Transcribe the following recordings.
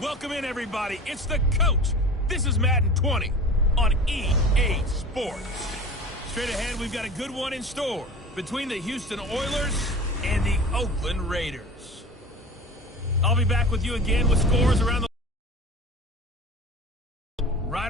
Welcome in, everybody. It's the coach. This is Madden 20 on EA Sports. Straight ahead, we've got a good one in store between the Houston Oilers and the Oakland Raiders. I'll be back with you again with scores right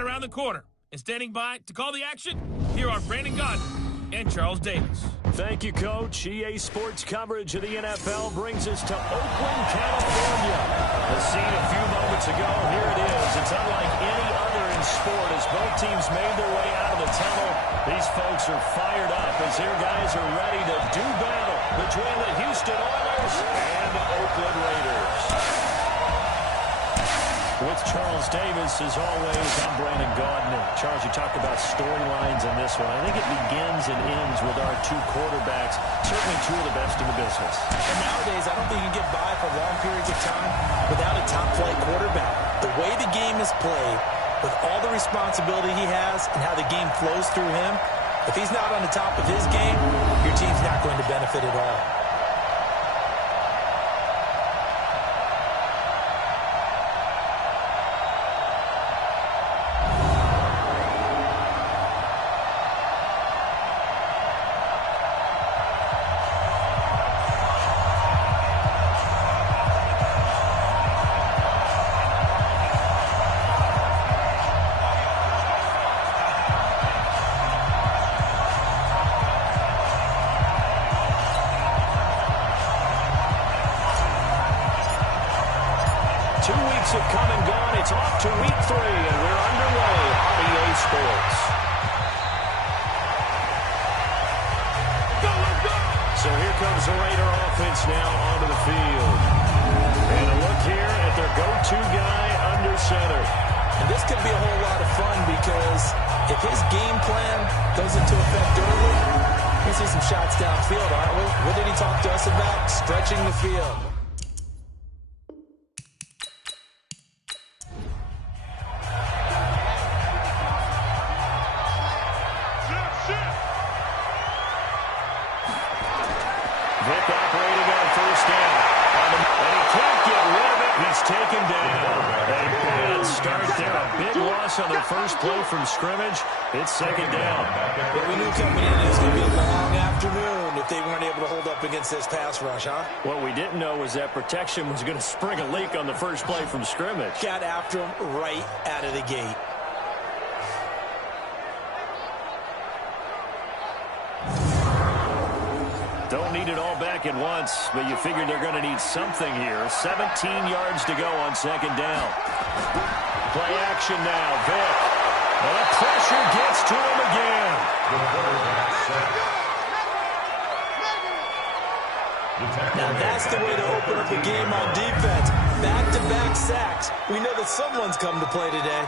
around the corner. And standing by to call the action, here are Brandon Godden and Charles Davis. Thank you, Coach. EA Sports coverage of the NFL brings us to Oakland, California. The scene a few moments ago, here it is. It's unlike any other in sport as both teams made their way out of the tunnel. These folks are fired up as their guys are ready to do battle between the Houston Oilers and the Oakland Raiders. With Charles Davis, as always, I'm Brandon Godden. And Charles, you talked about storylines in this one. I think it begins and ends with our two quarterbacks, certainly two of the best in the business. And nowadays, I don't think you can get by for long periods of time without a top-flight quarterback. The way the game is played, with all the responsibility he has and how the game flows through him, if he's not on the top of his game, your team's not going to benefit at all. Have come and gone. It's off to week 3, and we're underway on EA Sports. So here comes the Raider offense now onto the field. And a look here at their go-to guy under center. And this could be a whole lot of fun because if his game plan goes into effect early, we'll see some shots downfield, aren't we? What did he talk to us about? Stretching the field. On their first play from scrimmage, it's second down. But we knew coming in it was going to be a long afternoon if they weren't able to hold up against this pass rush, huh? What we didn't know was that protection was going to spring a leak on the first play from scrimmage. Got after him right out of the gate. Don't need it all back at once, but you figure they're going to need something here. 17 yards to go on second down. Play action now, Vic. And the pressure gets to him again. Now that's the way to open up a game on defense. Back-to-back sacks. We know that someone's come to play today.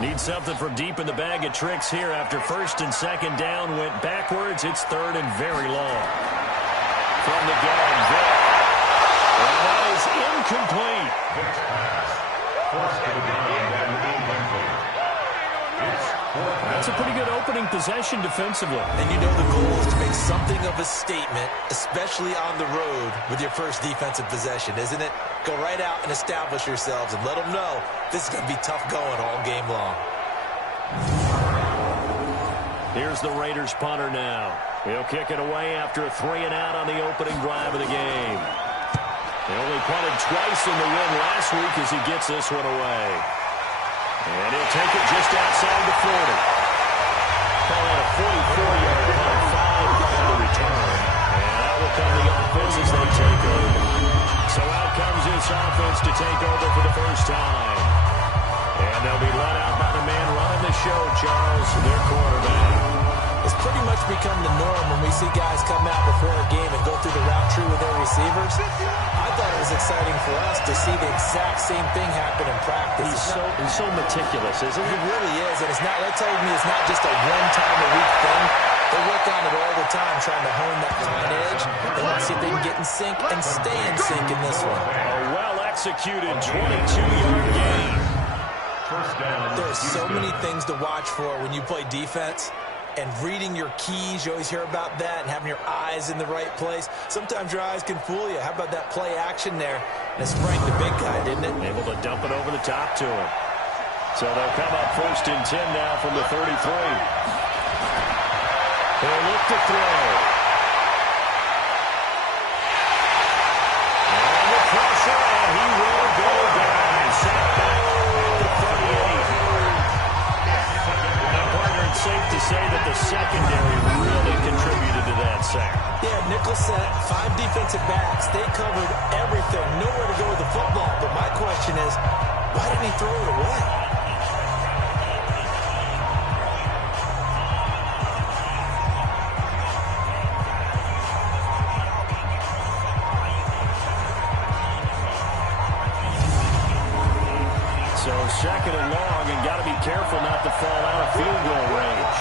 Need something from deep in the bag of tricks here after first and second down went backwards. It's third and very long. From the gun, Vic. And that is incomplete. That's a pretty good opening possession defensively. And you know the goal is to make something of a statement, especially on the road with your first defensive possession, isn't it? Go right out and establish yourselves and let them know this is going to be tough going all game long. Here's the Raiders punter now. He'll kick it away after a 3-and-out on the opening drive of the game. They only punted twice in the win last week as he gets this one away. And he'll take it just outside the 40. Call that a 44-yard punt, 5 on the return. And that will come the offense as they take over. So out comes this offense to take over for the first time. And they'll be let out by the man running the show, Charles, their quarterback. It's pretty much become the norm when we see guys come out before a game and go through the route tree with their receivers. I thought it was exciting for us to see the exact same thing happen in practice. He's so meticulous, isn't he? He really is, and it's not. That tells me it's not just a one-time-a-week thing. They work on it all the time, trying to hone that fine edge. They want to see if they can get in sync and stay in sync in this one. A well-executed 22-yard gain. There's so many things to watch for when you play defense. and reading your keys. You always hear about that, and having your eyes in the right place. Sometimes your eyes can fool you. How about that play action there? And it sprang the big guy, didn't it? Able to dump it over the top to him. So they'll come up 1st and 10 now from the 33. They'll look to throw. And the pressure, and he will go down. Set back at the 38. Now, partner, it's safe to say that the secondary really contributed to that sack. Yeah, nickel set, 5 defensive backs. They covered everything. Nowhere to go with the football. But my question is, why didn't he throw it away? So 2nd and long, and got to be careful not to fall out of field goal range.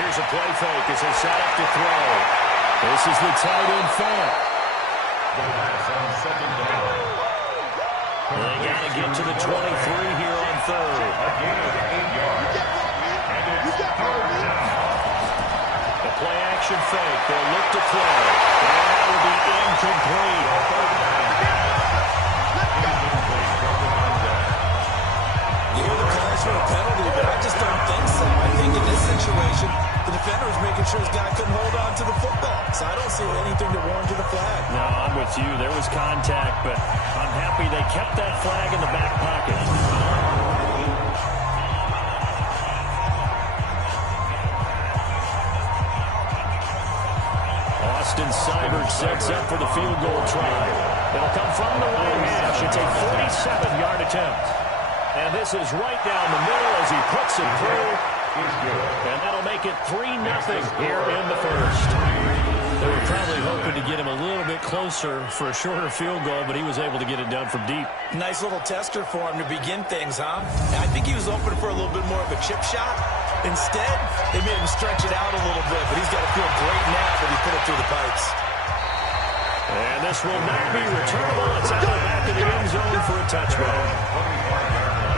Here's a play fake as they set up to throw. This is the tight end Fant. They got to get to the 23 here on 3rd. The play action fake. They'll look to throw. And that will be incomplete. You hear the calls for a penalty, but I just don't think so. I think in this situation, the defender was making sure his guy couldn't hold on to the football. So I don't see anything to warrant the flag. No, I'm with you. There was contact, but I'm happy they kept that flag in the back pocket. Austin Seibert sets up for the field goal try. It'll come from the right hash. It's a 47-yard attempt. And this is right down the middle as he puts it through. And that'll make it 3-0 here in the first. They were probably hoping to get him a little bit closer for a shorter field goal, but he was able to get it done from deep. Nice little tester for him to begin things, huh? I think he was open for a little bit more of a chip shot. Instead, they made him stretch it out a little bit, but he's got to feel great now that he put it through the pipes. And this will not be returnable. It's out of the back of the end zone for a touchback.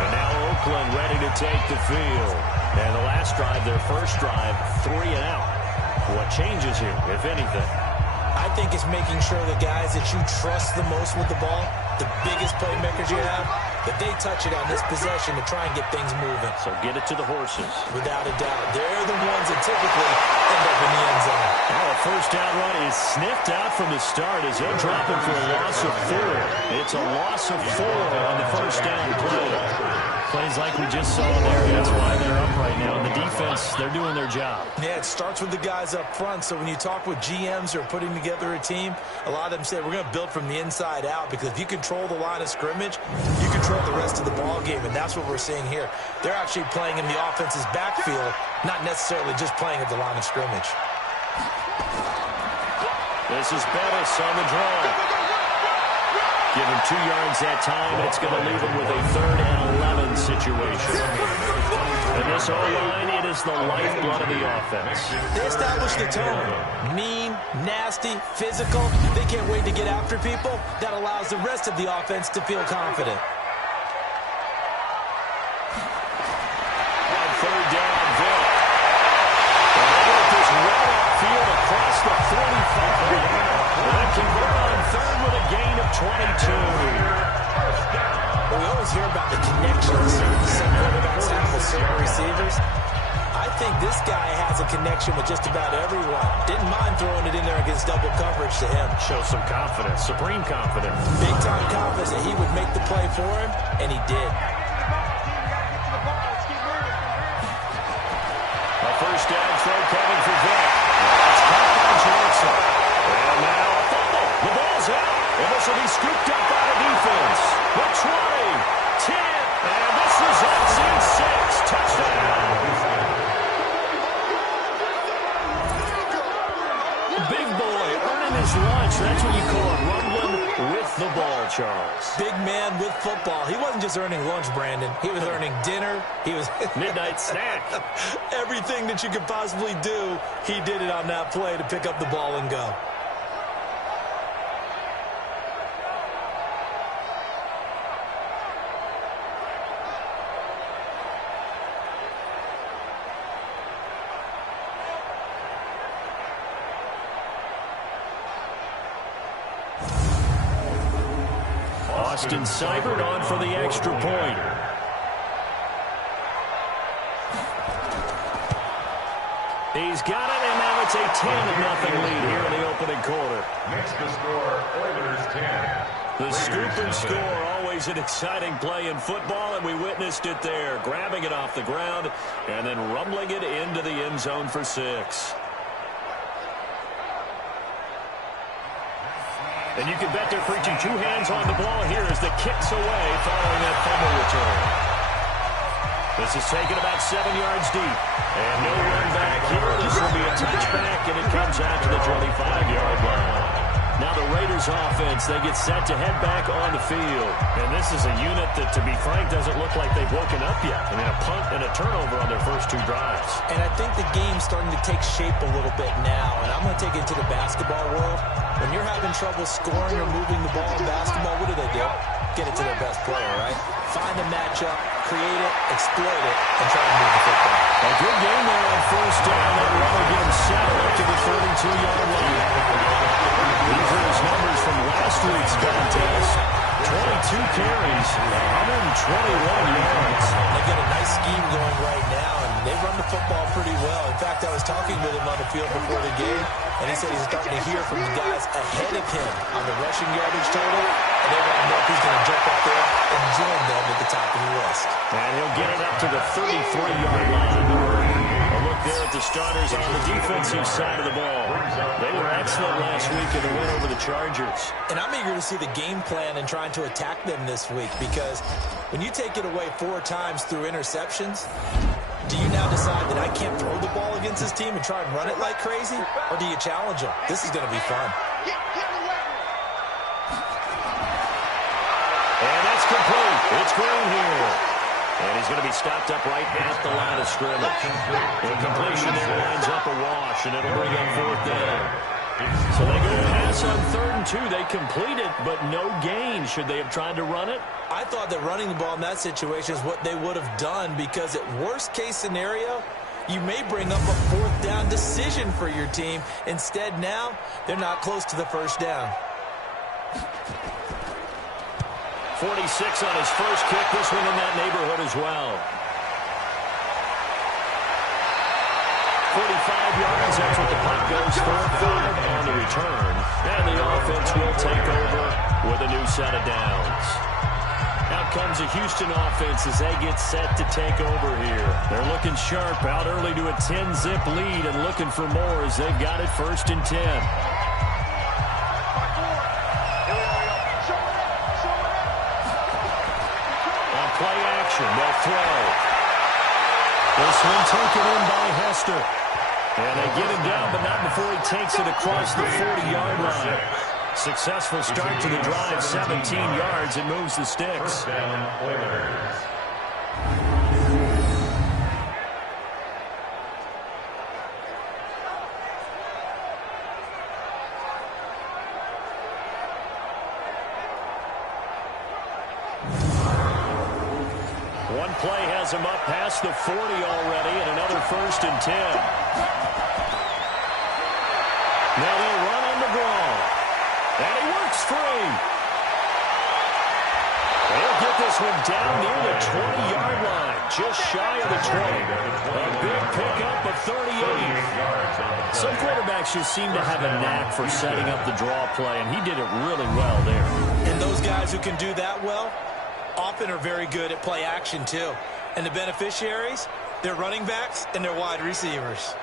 And now Oakland ready to take the field. And the last drive, their first drive, 3 and out. What changes here, if anything? I think it's making sure the guys that you trust the most with the ball, the biggest playmakers you have, that they touch it on this possession to try and get things moving. So get it to the horses. Without a doubt. They're the ones that typically end up in the end zone. Now a first down run is sniffed out from the start as they'll drop him for a loss of 4. It's a loss of 4 on the first down play. Plays like we just saw there. That's why they're up right now. And the defense, they're doing their job. Yeah, it starts with the guys up front. So when you talk with GMs who are putting together a team, a lot of them say we're going to build from the inside out, because if you control the line of scrimmage, you control the rest of the ball game, and that's what we're seeing here. They're actually playing in the offense's backfield, not necessarily just playing at the line of scrimmage. This is Bettis on the draw. Give him 2 yards that time, and it's going to leave him with a 3rd and 11 situation. And this O-line, it is the lifeblood of the offense. They establish the tone. Mean, nasty, physical. They can't wait to get after people. That allows the rest of the offense to feel confident. On 3rd down, Vic. And they work this right upfield across the 45. And convert on 3rd with a gain of 22. Well, we always hear about the connections some quarterbacks have with certain receivers. I think this guy has a connection with just about everyone. Didn't mind throwing it in there against double coverage to him. Shows some confidence, supreme confidence. Big-time confidence that he would make the play for him, and he did. A first down throw coming for Vic. It's caught by Johnson. And now a fumble. The ball's out. And this will be scooped up by the defense. The 20, 10, and this results in 6. Touchdown. Big boy earning his lunch. That's what you call it, rumbling with the ball, Charles. Big man with football. He wasn't just earning lunch, Brandon. He was earning dinner. He was midnight snack. Everything that you could possibly do, he did it on that play to pick up the ball and go. lost, and Seibert on for the extra point. He's got it, and now it's a 10-0 lead here in the opening quarter. Next to score, Oilers 10. The scoop and score, always an exciting play in football, and we witnessed it there, grabbing it off the ground and then rumbling it into the end zone for 6. And you can bet they're preaching 2 hands on the ball here as the kick's away following that fumble return. This is taken about 7 yards deep. And no run back here. This will be a touchback, and it comes out to the 25-yard line. Now the Raiders offense, they get set to head back on the field. And this is a unit that, to be frank, doesn't look like they've woken up yet. I mean, a punt and a turnover on their first 2 drives. And I think the game's starting to take shape a little bit now. And I'm going to take it to the basketball world. When you're having trouble scoring or moving the ball in basketball, what do? Get it to their best player, right? Find a matchup, create it, exploit it, and try to move the football. A good game there on first down. That runner getting settled up to the 32-yard line. These are his numbers from last week's contest. 22 carries, 121 yards. They've got a nice scheme going right now, and they run the football pretty well. In fact, I was talking with him on the field before the game, and he said he's starting to hear from the guys ahead of him on the rushing yardage total, and they want to know if he's going to jump up there and join them at the top of the list. And he'll get it up to the 33-yard line. A look there at the starters on the defensive side of the ball. They were excellent last week in the win over the Chargers. And I'm eager to see the game plan and trying to attack them this week, because when you take it away 4 times through interceptions, do you now decide that I can't throw the ball against this team and try and run it like crazy? Or do you challenge them? This is going to be fun. And that's complete. It's Green here. And he's going to be stopped up right at the line of scrimmage. The completion there lines up a wash, and it'll bring up 4th down. So they go pass on 3rd and 2. They complete it, but no gain. Should they have tried to run it? I thought that running the ball in that situation is what they would have done, because at worst case scenario, you may bring up a 4th down decision for your team. Instead, now, they're not close to the first down. 46 on his first kick. This one in that neighborhood as well. 45 yards. That's what the punt goes for. 5 on the return. And the offense will take over with a new set of downs. Out comes the Houston offense as they get set to take over here. They're looking sharp, out early to a 10-zip lead and looking for more as they've got it 1st and 10. Play action. They'll throw. This one taken in by Hester. And they get him down, but not before he takes it across the 40-yard line. Successful start to the drive, 17 yards, and moves the sticks. One play has him up past the 40 already, and another 1st and 10. Now they'll run on the draw. And he works free. They'll get this one down near the 20-yard line, just shy of the 20. A big pickup of 38. Some quarterbacks just seem to have a knack for setting up the draw play, and he did it really well there. And those guys who can do that well often are very good at play action too. And the beneficiaries, they're running backs and they're wide receivers.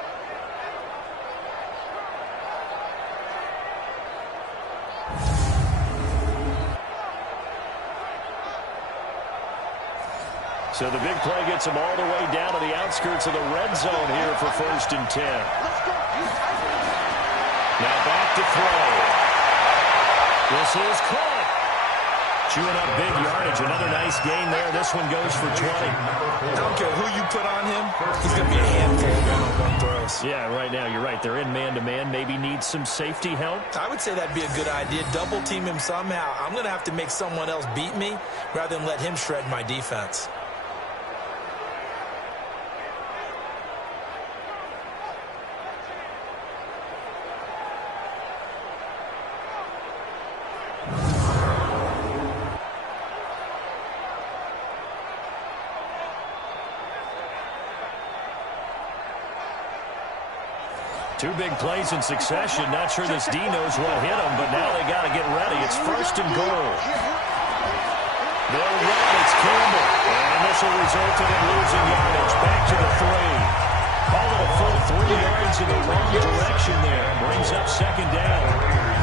So the big play gets him all the way down to the outskirts of the red zone here for 1st and 10. Now back to throw. This is caught. Chewing up big yardage. Another nice gain there. This one goes for 20. I don't care who you put on him. He's going to be a handful of one-on-one throws. Yeah, right now you're right. They're in man-to-man. Maybe needs some safety help. I would say that'd be a good idea. Double team him somehow. I'm going to have to make someone else beat me rather than let him shred my defense. Two big plays in succession. Not sure this D knows what hit him, but now they got to get ready. It's 1st and goal. They'll run. It's Campbell. And this will result in him losing yardage. Back to the 3. Call it a full 3 yards in the wrong direction there. Brings up 2nd down.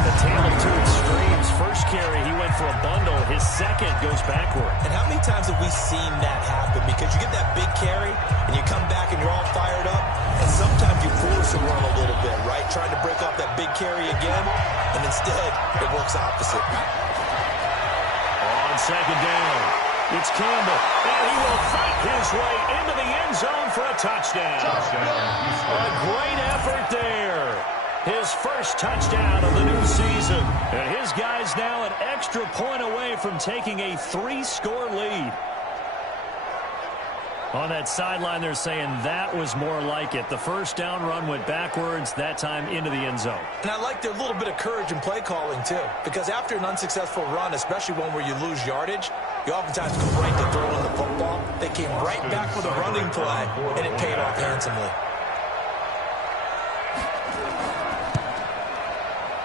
The tale of two extremes. First carry, he went for a bundle. His second goes backward. And how many times have we seen that happen? Because you get that big carry, and you come back and you're all fired up, and sometimes you force a run a little bit, right? Trying to break off that big carry again, and instead it works opposite. On 2nd down, it's Campbell, and he will fight his way into the end zone for a touchdown. A great effort there. His first touchdown of the new season. And his guys now an extra point away from taking a 3-score lead. On that sideline, they're saying that was more like it. The first down run went backwards, that time into the end zone. And I like their little bit of courage in play calling, too. Because after an unsuccessful run, especially one where you lose yardage, you oftentimes go right to throwing the football. They came right back with a running play, and it paid off handsomely.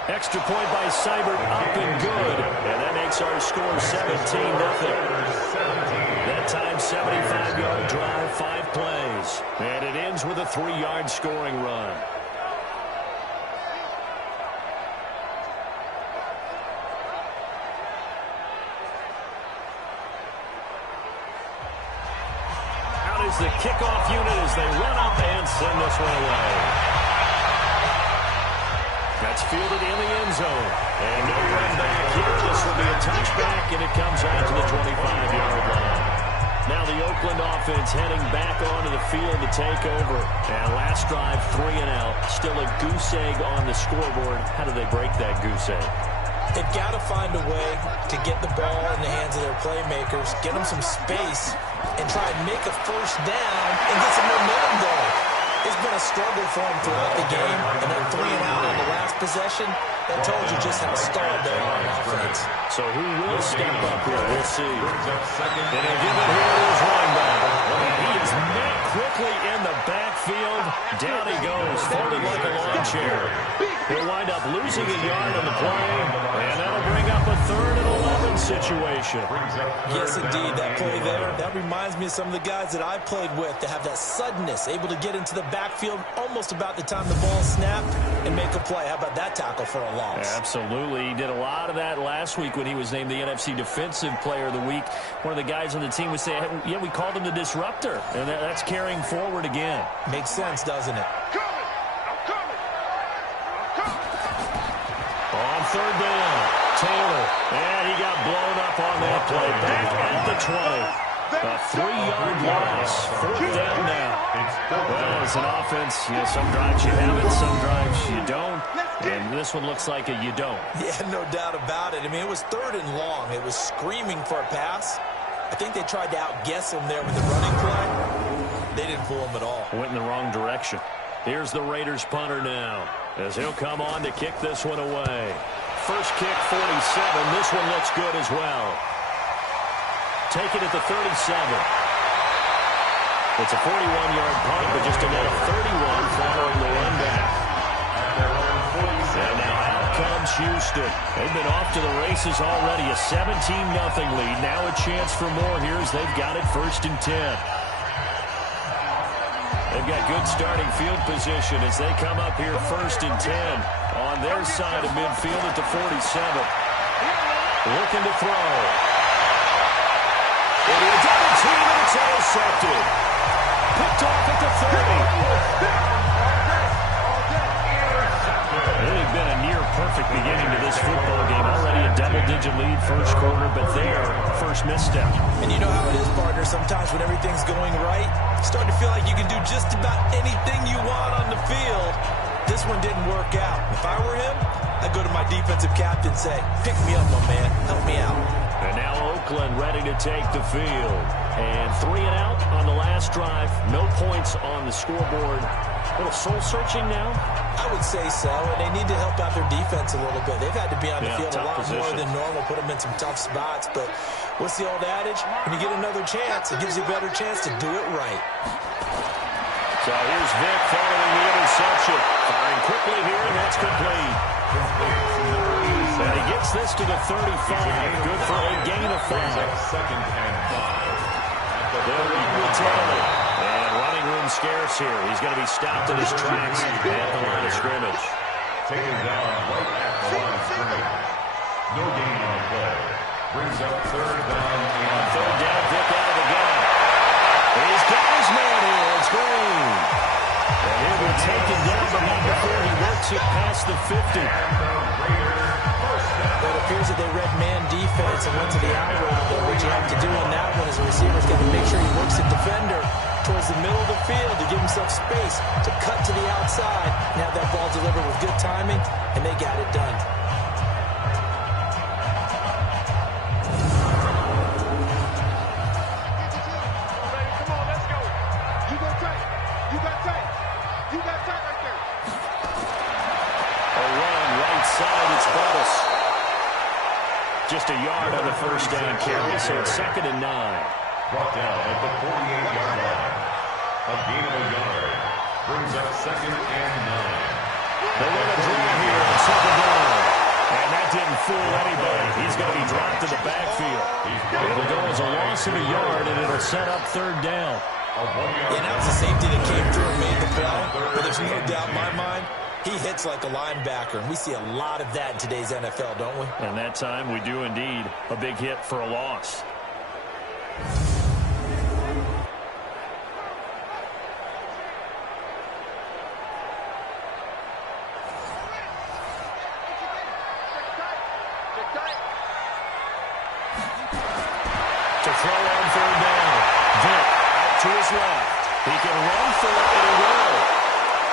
Extra point by Seibert, up and good. And that makes our score 17-0. That time, 75-yard drive, 5 plays. And it ends with a 3-yard scoring run. Out is the kickoff unit as they run up and send this one away. That's fielded in the end zone. And no run back here. This will be a touchback, and it comes out to the 25-yard line. Now the Oakland offense heading back onto the field to take over. And last drive, 3 and out. Still a goose egg on the scoreboard. How do they break that goose egg? They've got to find a way to get the ball in the hands of their playmakers, get them some space, and try and make a first down and get some momentum going. It's been a struggle for them throughout the game, and that 3 and out on the last possession, that told you just how stalled they are on offense. So who will step up here? We'll see. And they'll give it here to his running back. And he is met quickly in the backfield. Down he goes, folded like a lawn chair. He'll wind up losing a yard on the play, and that'll bring up a 3rd and 11 situation. Yes, indeed. That play there, that reminds me of some of the guys that I played with to have that suddenness, able to get into the backfield almost about the time the ball snapped and make a play. How about that tackle for a loss? Absolutely. He did a lot of that last week when he was named the NFC Defensive Player of the Week. One of the guys on the team would say, yeah, we called him the disruptor, and that's carrying forward again. Makes sense, doesn't it? On 3rd down, Taylor, and he got blown up on that play. Back at the 20. A 3-yard loss. 4th down now. Well, as an offense, some drives you have it, some drives you don't. And this one looks like a you don't. Yeah, no doubt about it. I mean, it was 3rd and long. It was screaming for a pass. I think they tried to outguess him there with the running play. They didn't fool him at all. Went in the wrong direction. Here's the Raiders punter now, as he'll come on to kick this one away. First kick, 47. This one looks good as well. Take it at the 37. It's a 41-yard punt, but just a net of 31 following the run back. And now out comes Houston. They've been off to the races already. A 17-0 lead. Now a chance for more here as they've got it 1st and 10. They've got good starting field position as they come up here 1st and 10 on their side of midfield at the 47. Looking to throw. It'll be a double team, and it's intercepted. Picked off at the 30. It had been a near-perfect beginning to this football game. Already a double-digit lead first quarter, but their first misstep. And you know how it is, partner. Sometimes when everything's going right, you start to feel like you can do just about anything you want on the field. This one didn't work out. If I were him, I'd go to my defensive captain and say, pick me up, my man. Help me out. And now Oakland ready to take the field. And 3 and out on the last drive. No points on the scoreboard. A little soul-searching now? I would say so, and they need to help out their defense a little bit. They've had to be on the field a lot more than normal, put them in some tough spots. But what's the old adage? When you get another chance, it gives you a better chance to do it right. So here's Vick following the interception. Firing quickly here, and that's complete. And he gets this to the 35. Good for a gain of 5. Second and 5. They'll run with Taylor. And running room scarce here. He's going to be stopped in his tracks at the line of scrimmage. Taken down right at the line of scrimmage. No gain on the play. Brings up third down. On third down, Vick out of the gun. He's got his man here. It's Green. And he'll be taken down, but not before he works it past the 50. It appears that they read man defense and went to the out route. What you have to do on that one as a receiver's got to make sure he works the defender towards the middle of the field to give himself space to cut to the outside and have that ball delivered with good timing, and they got it done. Just a yard on the first down carry, so it's 2nd and 9. Brought down at the 48-yard line. A gain of a yard. Brings up 2nd and 9. They want to draw here on 2nd down. And that didn't fool anybody. He's going to be dropped to the backfield. It'll go as a loss of a yard, and it'll set up 3rd down. Yeah, that was a safety that came through and made the play. But there's no doubt in my mind, he hits like a linebacker, and we see a lot of that in today's NFL, don't we? And that time we do indeed. A big hit for a loss. To throw on 3rd down. Vick out to his left. He can run for it, and he will.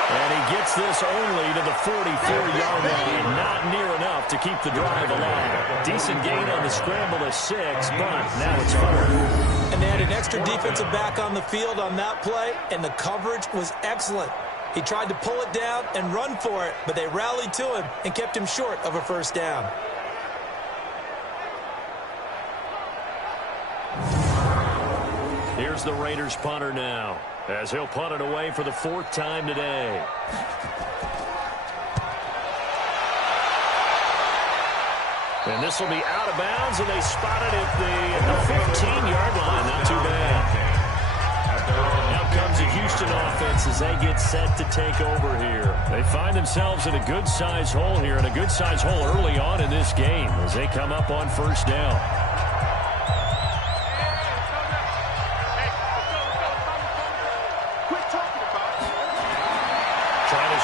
And he gets this only to the 44-yard line. Not near enough to keep the drive alive. Decent gain on the scramble of 6, but now it's 4th. And they had an extra defensive back on the field on that play, and the coverage was excellent. He tried to pull it down and run for it, but they rallied to him and kept him short of a 1st down. Here's the Raiders punter now, as he'll punt it away for the 4th time today. And this will be out of bounds, and they spot it at the 15-yard line. Not too bad. Now comes the Houston offense as they get set to take over here. They find themselves in a good-sized hole here, and a good-sized hole early on in this game as they come up on 1st down.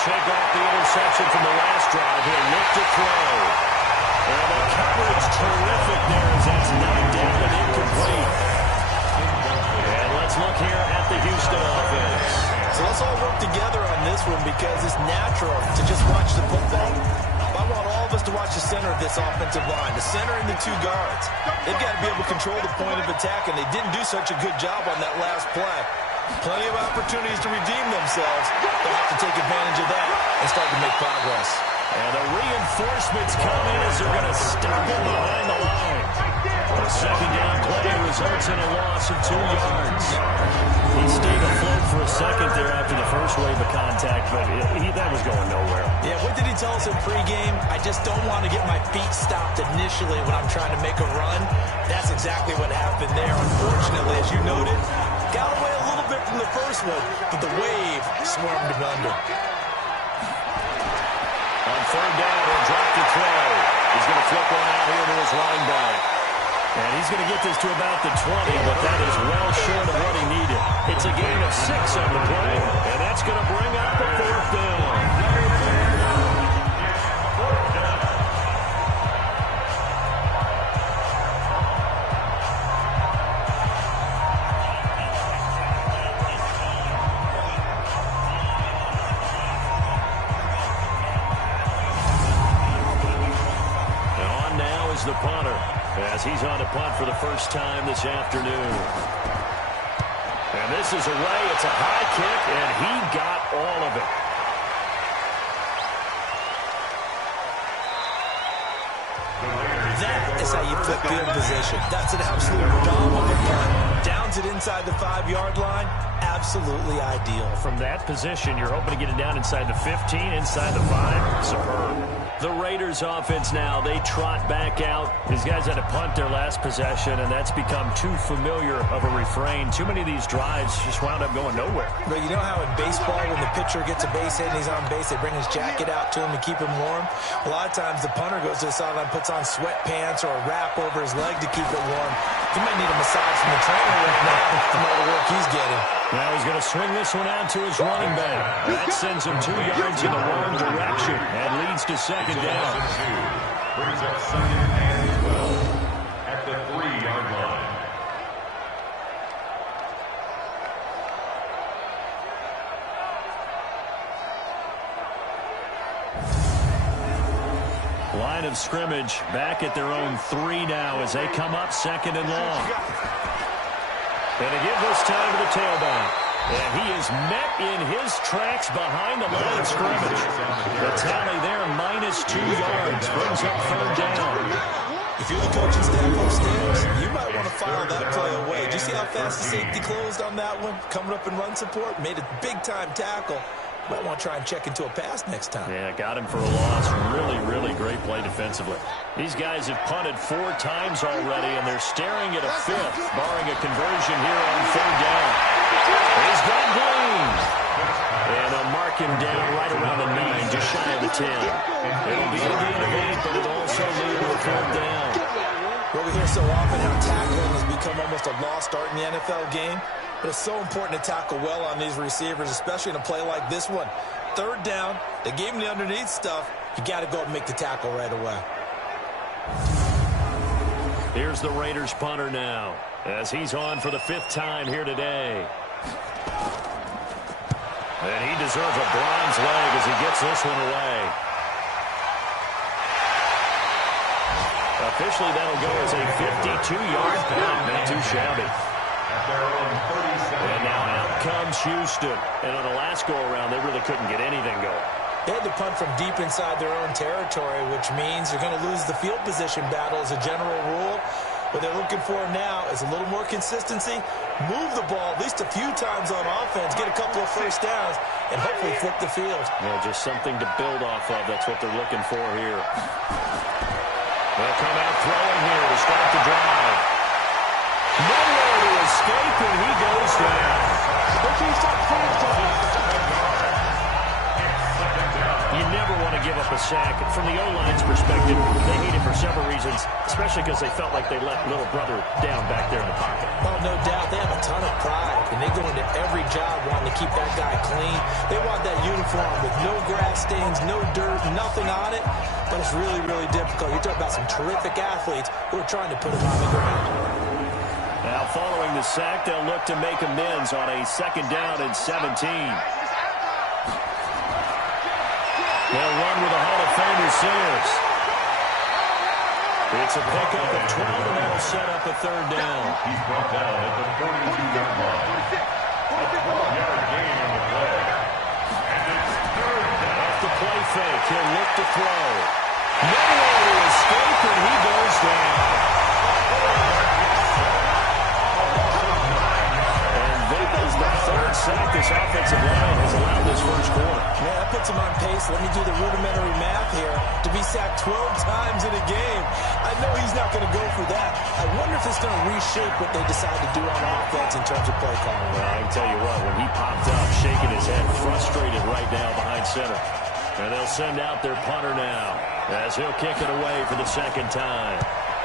Shake off the interception from the last drive. He'll look to throw. And the coverage terrific there as that's knocked down and incomplete. And let's look here at the Houston offense. So let's all work together on this one because it's natural to just watch the football. I want all of us to watch the center of this offensive line, the center and the 2 guards. They've got to be able to control the point of attack, and they didn't do such a good job on that last play. Plenty of opportunities to redeem themselves. They'll have to take advantage of that and start to make progress. And the reinforcements come in as they're going to stop him behind the line. A 2nd down play results in a loss of 2 yards. He stayed afloat for a second there after the first wave of contact, but that was going nowhere. Yeah, what did he tell us in pregame? I just don't want to get my feet stopped initially when I'm trying to make a run. That's exactly what happened there. Unfortunately, as you noted, got away a little bit from the first one, but the wave swarmed him under. On 3rd down, he'll drop the throw. He's going to flip one out here to his running back. And he's going to get this to about the 20, but that is well short of what he needed. It's a gain of 6 on the play, and that's going to bring up a 4th down. The punter, as he's on a punt for the first time this afternoon. And this is away. It's a high kick, and he got all of it. That is how you flip field position. That's an absolute bomb of a punt. Downs it inside the 5-yard line. absolutely ideal. From that position, you're hoping to get it down inside the 15, inside the 5. Superb. The Raiders offense now, they trot back out. These guys had to punt their last possession, and that's become too familiar of a refrain. Too many of these drives just wound up going nowhere. But you know how in baseball, when the pitcher gets a base hit and he's on base, they bring his jacket out to him to keep him warm? A lot of times the punter goes to the sideline, puts on sweatpants or a wrap over his leg to keep it warm. He might need a massage from the trainer right now from all the work he's getting. Now he's going to swing this one out to his running back. That sends him 2 yards in the wrong direction and leads to second down. Brings up second and 12 at the 3-yard line. Line of scrimmage back at their own 3 now as they come up second and long. And to give this time to the tailback. And he is met in his tracks behind the line of scrimmage. The tally there, -2 yards, brings up third down. If you're the coaching staff upstairs, you might want to file that play away. Do you see how fast the safety closed on that one? Coming up in run support, made a big-time tackle. Might want to try and check into a pass next time. Yeah, got him for a loss. Really, really great play defensively. These guys have punted 4 times already, and they're staring at a 5th, barring a conversion here on third down. He's got Green. And they'll mark him down right around the 9, just shy of the 10. It'll be a gain of 8, but it'll also lead to a third down. Well, we hear so often how tackling has become almost a lost art in the NFL game. But it's so important to tackle well on these receivers, especially in a play like this one. Third down, they gave him the underneath stuff. You got to go and make the tackle right away. Here's the Raiders punter now, as he's on for the 5th time here today. And he deserves a bronze leg as he gets this one away. Officially, that'll go as a 52-yard punt. Not too shabby. And now out comes Houston. And on the last go-around, they really couldn't get anything going. They had to punt from deep inside their own territory, which means you're going to lose the field position battle as a general rule. What they're looking for now is a little more consistency, move the ball at least a few times on offense, get a couple of first downs, and hopefully flip the field. Yeah, just something to build off of. That's what they're looking for here. They'll come out throwing here to start the drive. Nowhere to escape, and he goes down. You never want to give up a sack. From the O-line's perspective, they need it for several reasons, especially because they felt like they let little brother down back there in the pocket. Oh, no doubt. They have a ton of pride, and they go into every job wanting to keep that guy clean. They want that uniform with no grass stains, no dirt, nothing on it. But it's really, really difficult. You're talking about some terrific athletes who are trying to put him on the ground. Now, following the sack, they'll look to make amends on a 2nd down and 17. They'll run with a Hall of Famer, Sears. It's a pickup of 12, and that'll set up a 3rd down. He's brought down at the 42-yard line. A 12-yard gain on the play. And it's 3rd down. Off the play fake, he'll look to throw. Nowhere to escape, and he goes down. That is the 3rd sack this offensive line has allowed this first quarter. Yeah, that puts him on pace. Let me do the rudimentary math here. To be sacked 12 times in a game, I know he's not going to go for that. I wonder if it's going to reshape what they decide to do on offense in terms of play calling. Well, I can tell you what, when he popped up, shaking his head, frustrated right now behind center. And they'll send out their punter now as he'll kick it away for the 2nd time.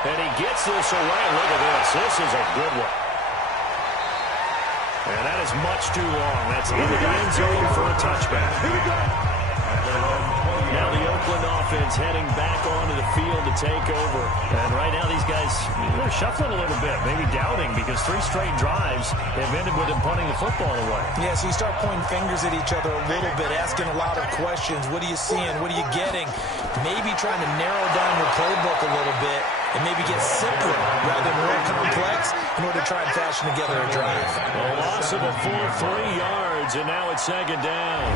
And he gets this away. Look at this. This is a good one. And that is much too long. That's into the end zone for a touchback. Now the Oakland offense heading back onto the field to take over. And right now these guys, they're shuffling a little bit, maybe doubting, because 3 straight drives have ended with them punting the football away. Yeah, so you start pointing fingers at each other a little bit, asking a lot of questions. What are you seeing? What are you getting? Maybe trying to narrow down your playbook a little bit and maybe get simpler rather than more complex in order to try and fashion together a drive. A loss of a full 3 yards, and now it's 2nd down.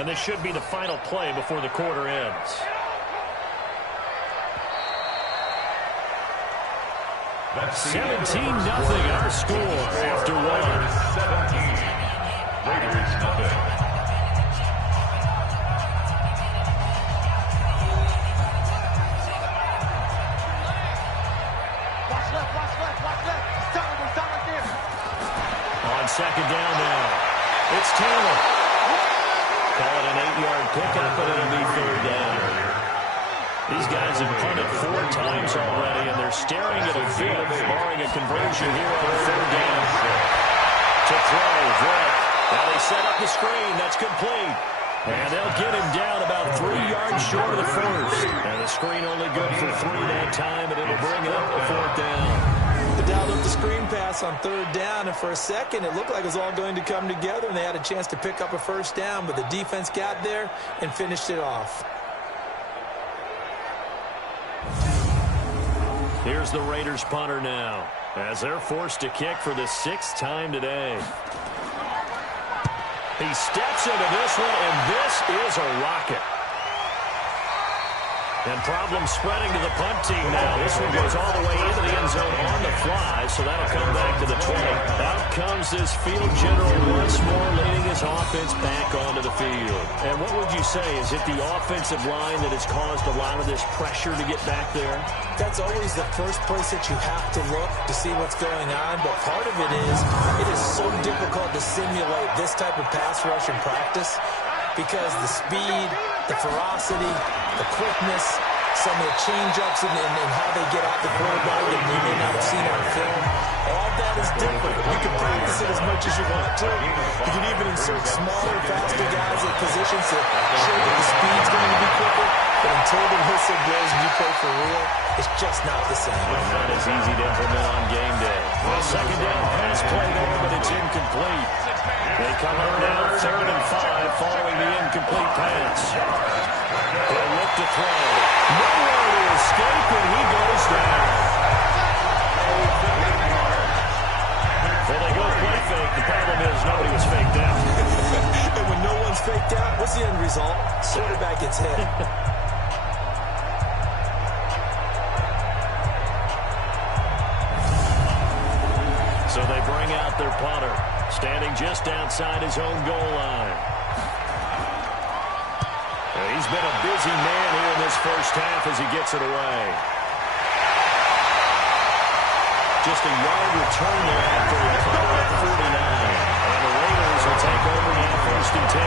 And this should be the final play before the quarter ends. That's 17-0 our score after one. 17. Raiders nothing. On second down now, it's Taylor. Call it an 8-yard pickup, and it'll be third down. These guys have punted 4 times already, and they're staring at a field, barring a conversion here on third down. To throw, Drake. Now they set up the screen. That's complete. And they'll get him down about 3 yards short of the first. And the screen only good for 3 that time, and it'll bring up a fourth down. They dialed up the screen pass on third down, and for a second it looked like it was all going to come together, and they had a chance to pick up a first down, but the defense got there and finished it off. Here's the Raiders punter now, as they're forced to kick for the 6th time today. He steps into this one, and this is a rocket. And problem spreading to the punt team now. This one goes all the way into the end zone on the fly, so that'll come back to the 20. Out comes this field general once more, leading his offense back onto the field. And what would you say? Is it the offensive line that has caused a lot of this pressure to get back there? That's always the first place that you have to look to see what's going on, but part of it is so difficult to simulate this type of pass rush in practice because the speed, the ferocity, the quickness, some of the change-ups and how they get out the quarterback that you may not have seen on film, all that is different. You can practice it as much as you want to. You can even insert smaller, faster guys at positions to show that the speed's going to be quicker, but until the whistle blows and you play for real, it's just not the same. Not as easy to implement on game day. Well, second down pass played over, but it's incomplete. They come up now 3rd and 5 following the incomplete pass. They'll look to throw. Nowhere to escape, and he goes down. Well, they go play fake. The problem is nobody was faked out. And when no one's faked out, what's the end result? Quarterback gets hit. So they bring out their punter, standing just outside his own goal line. He's been a busy man here in this first half as he gets it away. Just a yard return there after a cover at 49. And the Raiders will take over now 1st and 10.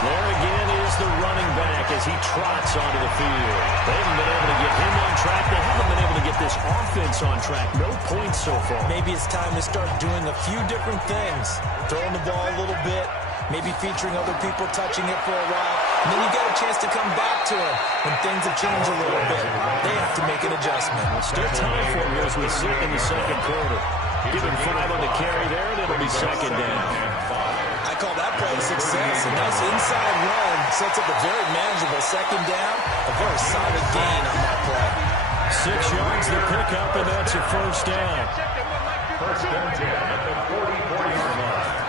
There again is the running back as he trots onto the field. They haven't been able to get him on track. They haven't been able to get this offense on track. No points so far. Maybe it's time to start doing a few different things. Throwing the ball a little bit. Maybe featuring other people touching it for a while. And then you get a chance to come back to it when things have changed a little bit. They have to make an adjustment. Still time for him as we sit in the second quarter. Give him 5 on the carry there, and it'll be second down. I call that play a success. A nice inside run sets up a very manageable second down. A very solid gain on that play. 6 yards to pick up, and that's a first down. 1st and 10 at the 40-yard line.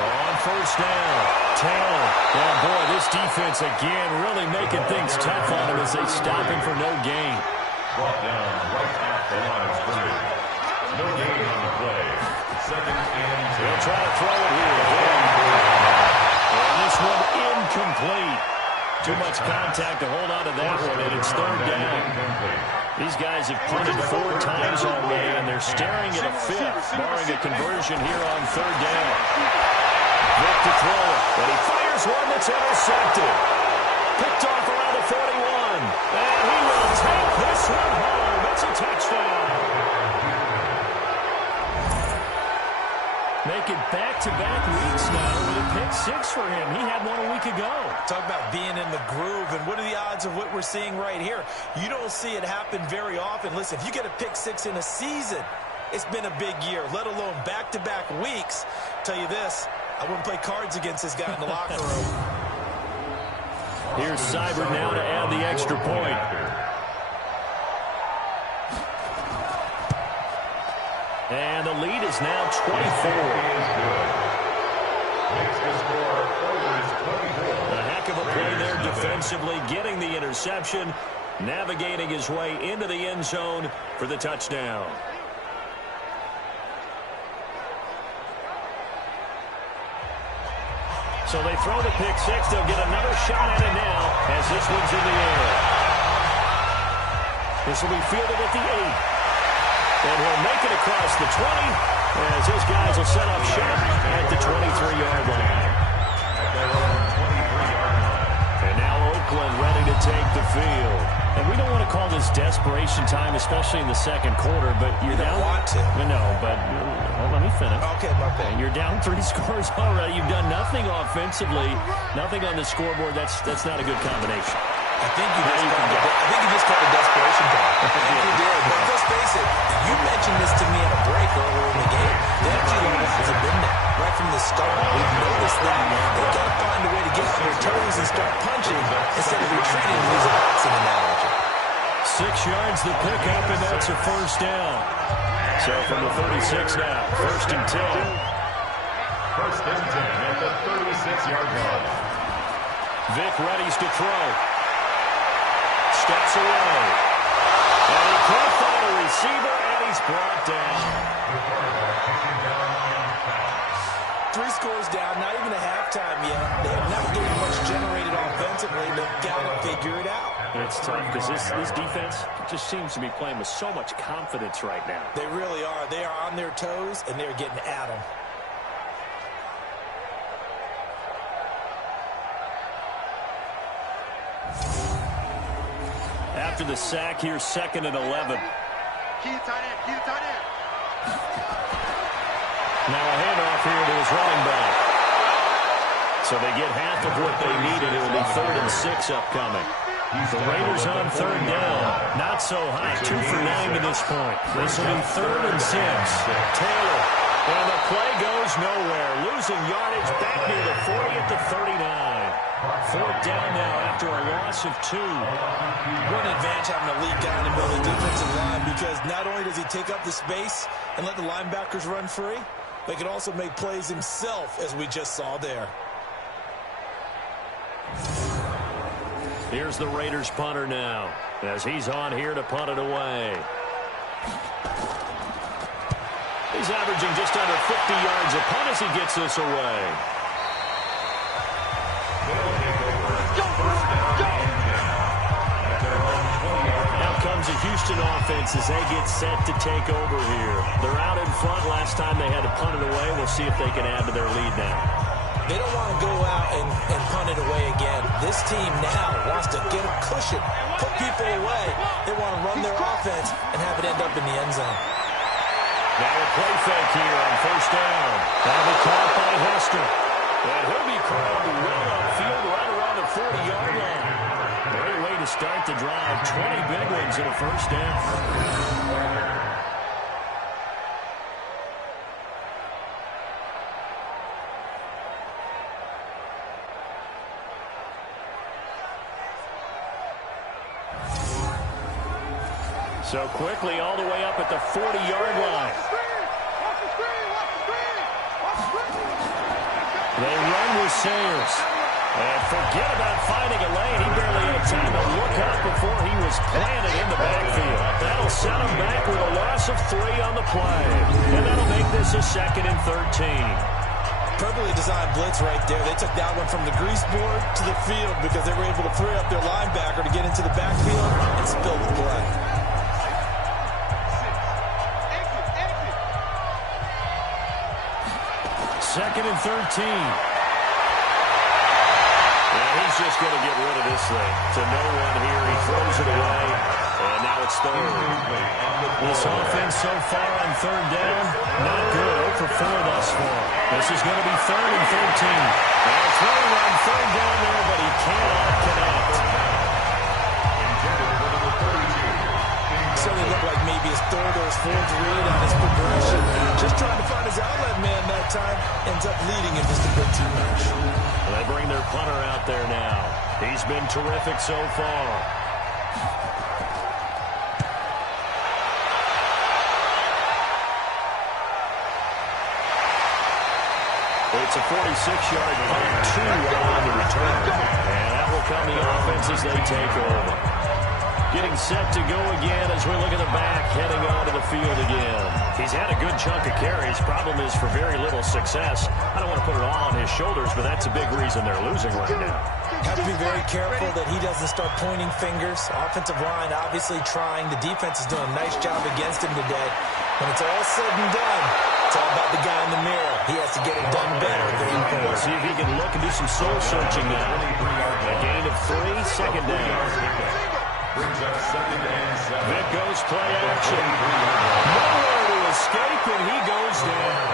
On first down, Taylor. Oh, boy, this defense again really making things tough on him as they stop him for no gain. Brought down right at the line of scrimmage. No gain on the play. 2nd and 10. They'll try to throw it here. And this one incomplete. Too much contact to hold on to that one, and it's 3rd down. These guys have punted 4 times already, and they're staring at a 5th, barring a conversion here on 3rd down. Vic to throw it, and he fires one that's intercepted. Picked off around the 41, and he will take this one home. It's a touchdown. Making back-to-back weeks now with a pick 6 for him. He had one a week ago. Talk about being in the groove, and what are the odds of what we're seeing right here? You don't see it happen very often. Listen, if you get a pick 6 in a season, it's been a big year, let alone back-to-back weeks. Tell you this, I wouldn't play cards against this guy in the locker room. Here's Seibert now to add the extra point. And the lead is now 24. The score, Oilers 24. A heck of a play there defensively, getting the interception, navigating his way into the end zone for the touchdown. So they throw the pick six. They'll get another shot at it now as this one's in the air. This will be fielded at the 8. And he'll make it across the 20 as his guys will set up shop at the 23-yard line. And now Oakland ready to take the field. And we don't want to call this desperation time, especially in the second quarter, but you're down. You don't want to. No, but let me finish. Okay, my bad. And you're down 3 scores already. You've done nothing offensively, nothing on the scoreboard. That's not a good combination. I think you just called a desperation call. I think you did. But let's face it, you mentioned this to me in a break earlier in the game. The energy levels have been there right from the start. We've noticed that they got to find a way to get on their toes and start punching instead of retreating to use a boxing analogy. 6 yards the pickup, and that's a first down. So from the 36 now, 1st and 10. 1st and 10 at the 36-yard line. Vic readies to throw. Steps away. And he can't find a receiver, and he's brought down. 3 scores down, not even a halftime yet. They have not getting much generated offensively. They've got to figure it out. It's tough because this defense just seems to be playing with so much confidence right now. They really are. They are on their toes, and they're getting at them. After the sack, here's 2nd and 11. Key to tight end. Key to tight end. Now a handoff here to his running back. So they get half of what they needed. It will be 3rd and 6 upcoming. The Raiders on 3rd down. Not so hot. 2 for 9 to this point. This will be 3rd and 6. Taylor. And the play goes nowhere. Losing yardage back near the 40 at the 39. 4th down now after a loss of 2. What an advantage having a lead guy in the middle of the defensive line, because not only does he take up the space and let the linebackers run free, but he can also make plays himself, as we just saw there. Here's the Raiders punter now, as he's on here to punt it away. He's averaging just under 50 yards a punt as he gets this away. Now comes a Houston offense as they get set to take over here. They're out in front. Last time they had to punt it away. We'll see if they can add to their lead now. They don't want to go out and punt it away again. This team now wants to get a cushion, put people away. They want to run their offense and have it end up in the end zone. Now a play fake here on 1st down. That'll be caught by Hester. And he'll be called well upfield right around the 40-yard line. Great way to start the drive. 20 big ones in a 1st down. So quickly all the way up at the 40-yard line. They run with Sayers. And forget about finding a lane. He barely had time to look up before he was planted in the backfield. That'll set him back with a loss of 3 on the play. And that'll make this a 2nd and 13. Perfectly designed blitz right there. They took that one from the grease board to the field because they were able to free up their linebacker to get into the backfield and spill the blood. 2nd and 13. And he's just going to get rid of this thing. To no one here. He throws it away. And now it's 3rd. This offense so far on 3rd down, not good. 0 for 4 thus far. This is going to be 3rd and 13. And throwing on 3rd down there, but he cannot connect. So they look like maybe his 3rd or his 4th read on his progression. Just trying to find his outlet man that time. Ends up leading him just a bit too much. They bring their punter out there now. He's been terrific so far. It's a 46-yard punt, 2 on the return. And that will come the offense as they take over. Getting set to go again as we look at the back, heading onto the field again. He's had a good chunk of carries. Problem is for very little success. I don't want to put it all on his shoulders, but that's a big reason they're losing right now. Have to be very careful that he doesn't start pointing fingers. Offensive line obviously trying. The defense is doing a nice job against him today. When it's all said and done, it's all about the guy in the mirror. He has to get it done better going forward. See if he can look and do some soul searching now. A gain of 3, second down. Brings up 2nd and 7. Vic goes play action. Nowhere to escape, and he goes down.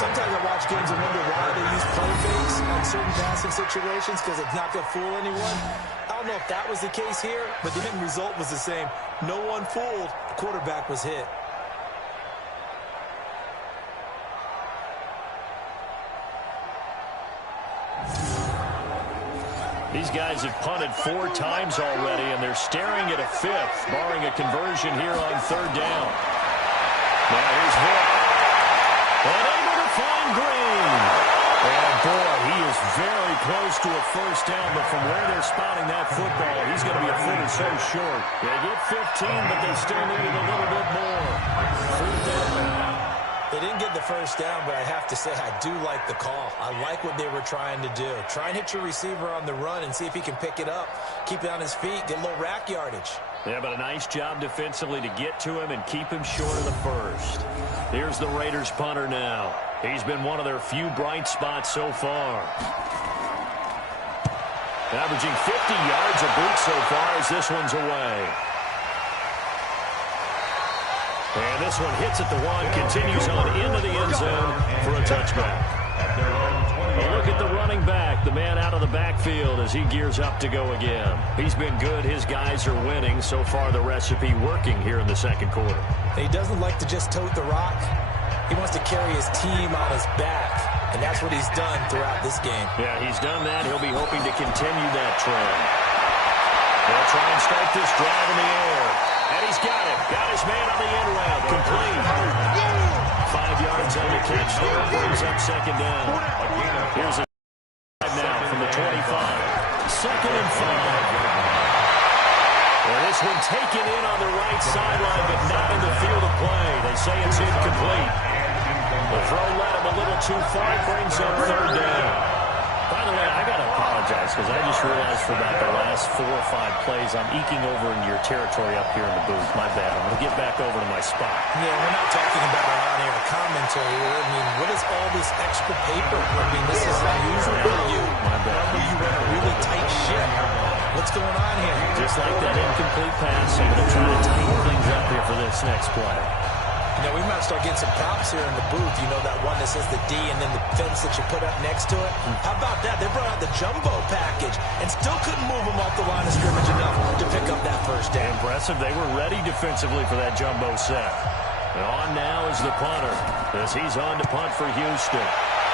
Sometimes I watch games and wonder why they use play fakes on certain passing situations, because it's not going to fool anyone. I don't know if that was the case here, but the end result was the same. No one fooled. The quarterback was hit. These guys have punted 4 times already, and they're staring at a 5th, barring a conversion here on 3rd down. Now here's Vic. Unable to find Green. And boy, he is very close to a 1st down, but from where they're spotting that football, he's going to be a foot or so short. They get 15, but they still needed a little bit more. 3rd down. They didn't get the 1st down, but I have to say I do like the call. I like what they were trying to do. Try and hit your receiver on the run and see if he can pick it up. Keep it on his feet, get a little rack yardage. Yeah, but a nice job defensively to get to him and keep him short of the 1st. Here's the Raiders punter now. He's been one of their few bright spots so far. Averaging 50 yards a boot so far as this one's away. And this one hits at the 1, continues on into the end zone for a touchback. A look at the running back, the man out of the backfield as he gears up to go again. He's been good. His guys are winning. So far, the recipe working here in the 2nd quarter. He doesn't like to just tote the rock. He wants to carry his team on his back, and that's what he's done throughout this game. Yeah, he's done that. He'll be hoping to continue that trend. They'll try and start this drive in the air. And he's got it. Got his man on the end route. Complete. 5 yards on the catch there. Brings up 2nd down. Here's a now from the 25. 2nd and 5. And this one taken in on the right sideline, but not in the field of play. They say it's incomplete. The throw led him a little too far. Brings up 3rd down. By the way, I got to apologize because I just realized for about the last 4 or 5 plays I'm eking over into your territory up here in the booth. My bad. I'm going to get back over to my spot. Yeah, we're not talking about our on-air commentary. I mean, what is all this extra paper? I mean, this is unusual for you. My bad. Normally you run a really tight ship. What's going on here? Just like that incomplete pass, I'm going to try to tighten things up here for this next play. You know, we might start getting some props here in the booth. You know, that one that says the D and then the fence that you put up next to it? How about that? They brought out the jumbo package and still couldn't move them off the line of scrimmage enough to pick up that 1st down. Impressive. They were ready defensively for that jumbo set. And on now is the punter as he's on to punt for Houston.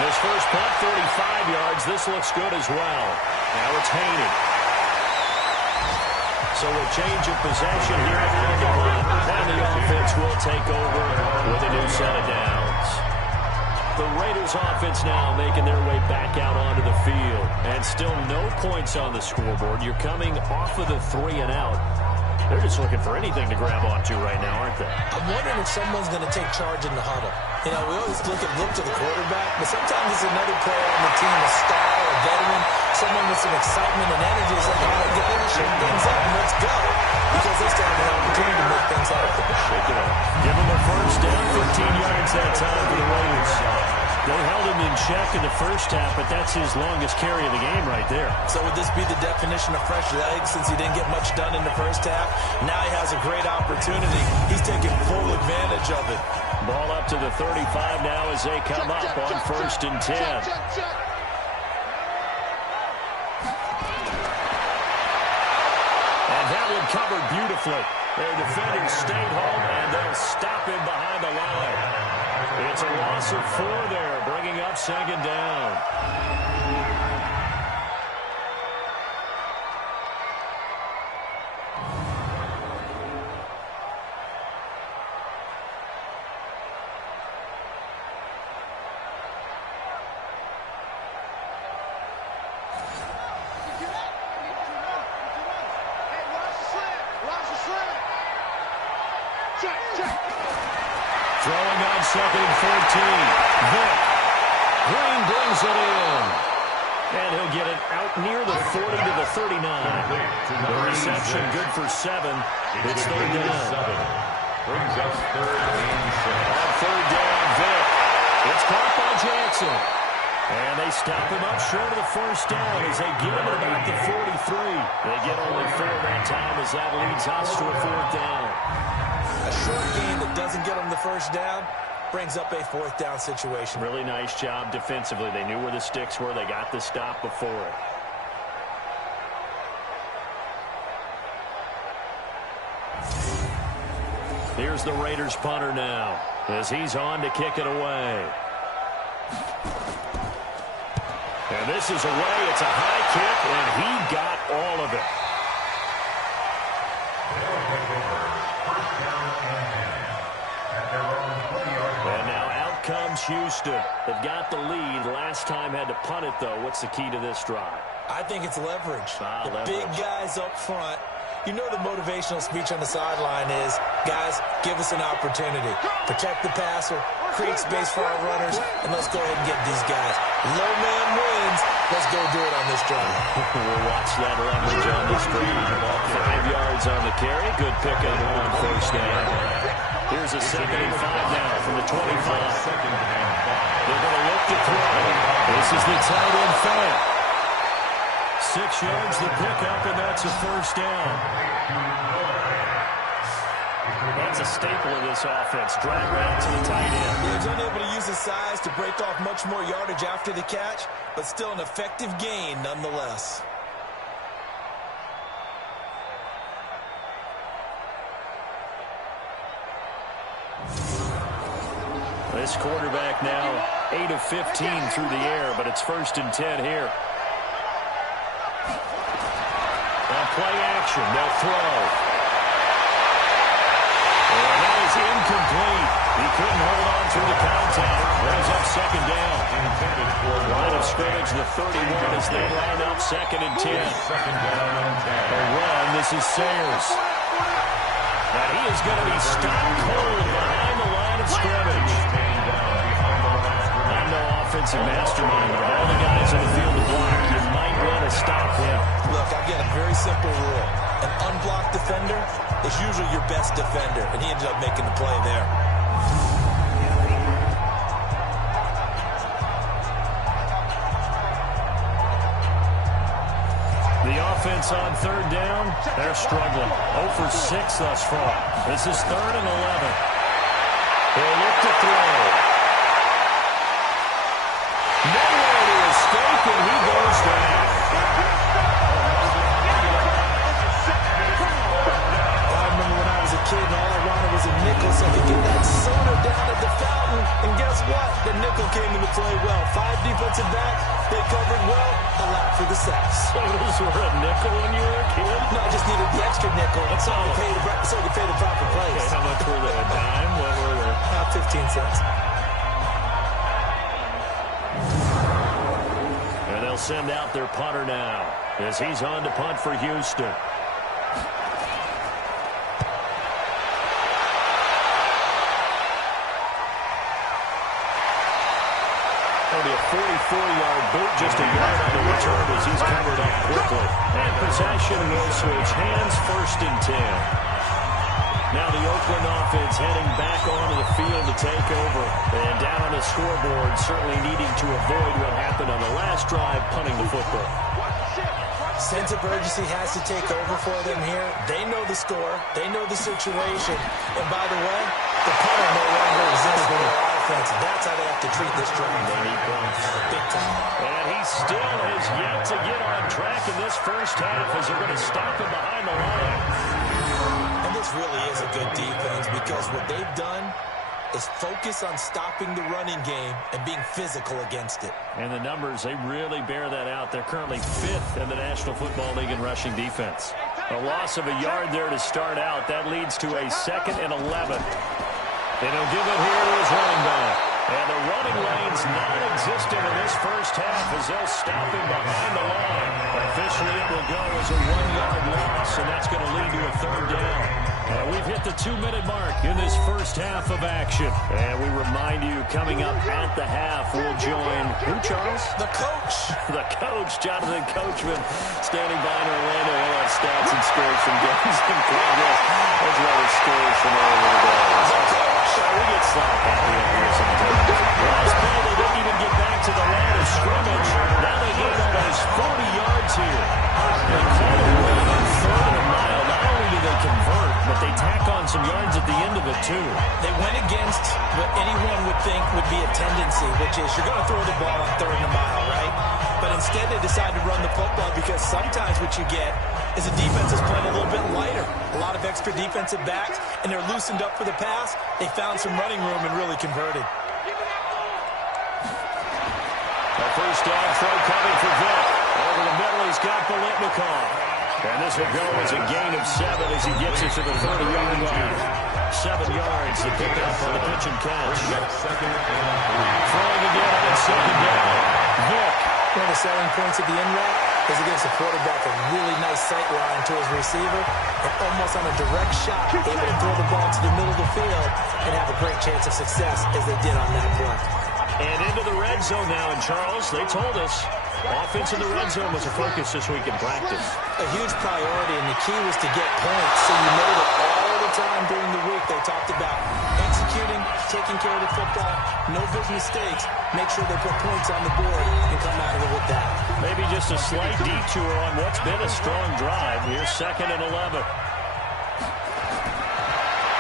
His first punt, 35 yards. This looks good as well. Now it's Haney. So a change of possession here on the punt. And the offense will take over with a new set of downs. The Raiders offense now making their way back out onto the field. And still no points on the scoreboard. You're coming off of the 3 and out. They're just looking for anything to grab onto right now, aren't they? I'm wondering if someone's going to take charge in the huddle. You know, we always look to the quarterback, but sometimes it's another player on the team, a star, a veteran, someone with some excitement and energy. It's like, all right, guys, shake things up and let's go. Because they still have an opportunity to make things happen. Shake it up. Give them a 1st down, 15 yards that time for the Raiders. They held him in check in the 1st half, but that's his longest carry of the game right there. So would this be the definition of fresh legs since he didn't get much done in the 1st half? Now he has a great opportunity. He's taking full advantage of it. Ball up to the 35 now as they come up on 1st and 10. And that one covered beautifully. Their defenders stayed home, and they'll stop him behind the line. It's a loss of 4 there, bringing up 2nd down. Throwing on 2nd and 14. Vick. Green brings it in. And he'll get it out near the 40 to the 39. The reception good for 7. It's 3rd down. Brings us 3rd and 7. On 3rd down, Vick. It's caught by Jackson. And they stop him up short of the 1st down as they get him at about the 43. They get only 4 that time as that leads us to a 4th down. A short game that doesn't get them the 1st down brings up a 4th down situation. Really nice job defensively. They knew where the sticks were. They got the stop before it. Here's the Raiders punter now as he's on to kick it away. And this is away. It's a high kick, and he got all of it. And now out comes Houston. They've got the lead. Last time had to punt it, though. What's the key to this drive? I think it's leverage. Leverage. Big guys up front. You know the motivational speech on the sideline is, guys, give us an opportunity. Protect the passer, create space for our runners, and let's go ahead and get these guys. Low man wins. Let's go do it on this drive. We'll watch that leverage on this drive. 5 yards on the carry. Good pickup on 1st down. Here's a 2nd and 5 now from the 25. They're going to look to throw. This is the tight end fake. 6 yards the pickup, and that's a 1st down. That's a staple of this offense. Drag route to the tight end. He was unable to use his size to break off much more yardage after the catch, but still an effective gain nonetheless. This quarterback now 8 of 15 through the air, but it's 1st and 10 here. On play action, they'll throw. And that is incomplete. He couldn't hold on through the contact. Brings up 2nd down. Line of scrimmage, the 31 as they line up 2nd and 10. A run, this is Sayers. And he is going to be stopped cold behind the line of scrimmage. I'm no offensive mastermind, but of all the guys in the field to block, you might want to stop him. Look, I've got a very simple rule. An unblocked defender is usually your best defender, and he ended up making the play there. The offense on 3rd down, they're struggling. 0 for 6 thus far. This is 3rd and 11. They'll look to throw. Nowhere to escape, and he goes down. I remember when I was a kid and all I wanted was a nickel so I could get that soda down at the fountain. And guess what? The nickel came into play well. 5 defensive backs, they covered well. Allowed for the sacks. Sodas were a nickel when you were a kid? No, I just needed the extra nickel. That's all you pay the proper place. Okay, how much were they? A dime? What were they? 15 cents. And they'll send out their punter now as he's on to punt for Houston. That'll be a 44-yard boot, just a yard on the return as he's covered up quickly. And possession will switch hands, 1st and 10. Now the Oakland offense heading back onto the field to take over. And down on the scoreboard, certainly needing to avoid what happened on the last drive, punting the football. Sense of urgency has to take over for them here. They know the score. They know the situation. And by the way, the punter no longer exists for their offense. That's how they have to treat this drive. They need points. Big time. And he still has yet to get on track in this 1st half as they're going to stop him behind the line. And this really is a good defense because what they've done is focus on stopping the running game and being physical against it. And the numbers, they really bear that out. They're currently 5th in the National Football League in rushing defense. A loss of a yard there to start out. That leads to a 2nd and 11. And he'll give it here to his running back. And the running lane's non-existent in this 1st half as they'll stop him behind the line. Officially, it will go as a 1-yard loss, and that's going to lead to a 3rd down. And we've hit the 2-minute mark in this first half of action. And we remind you, coming up at the half, we'll join who, Charles? The coach. The coach, Jonathan Coachman, standing by in Orlando. We'll have stats and scores from games in progress, as well as scores from earlier today. We get slap happy up here sometimes. Last play, they didn't even get back to the line of scrimmage. Now they gain almost 40 yards here. They call it away on 3rd and a mile. Not only do they convert, but they tack on some yards at the end of it, too. They went against what anyone would think would be a tendency, which is you're going to throw the ball on 3rd and a mile, right? But instead they decide to run the football because sometimes what you get is the defense is playing a little bit lighter. A lot of extra defensive backs, and they're loosened up for the pass. They found some running room and really converted. The first down throw coming for Vick. Over the middle, he's got Bolitnikov. And this will go as a gain of 7 as he gets it to the 30-yard line. 7 yards to pick up on the pitch and catch. Throwing again on 2nd down. Vick. One of the selling points of the end route is it gives the quarterback a really nice sight line to his receiver and almost on a direct shot, able to throw the ball to the middle of the field and have a great chance of success as they did on that play. And into the red zone now, and Charles, they told us offense in the red zone was a focus this week in practice. A huge priority, and the key was to get points, so you know that all the time during the week they talked about executing, taking care of the football, no big mistakes, make sure they put points on the board and come out of it with that. Maybe just a slight detour on what's been a strong drive. Here's 2nd and 11.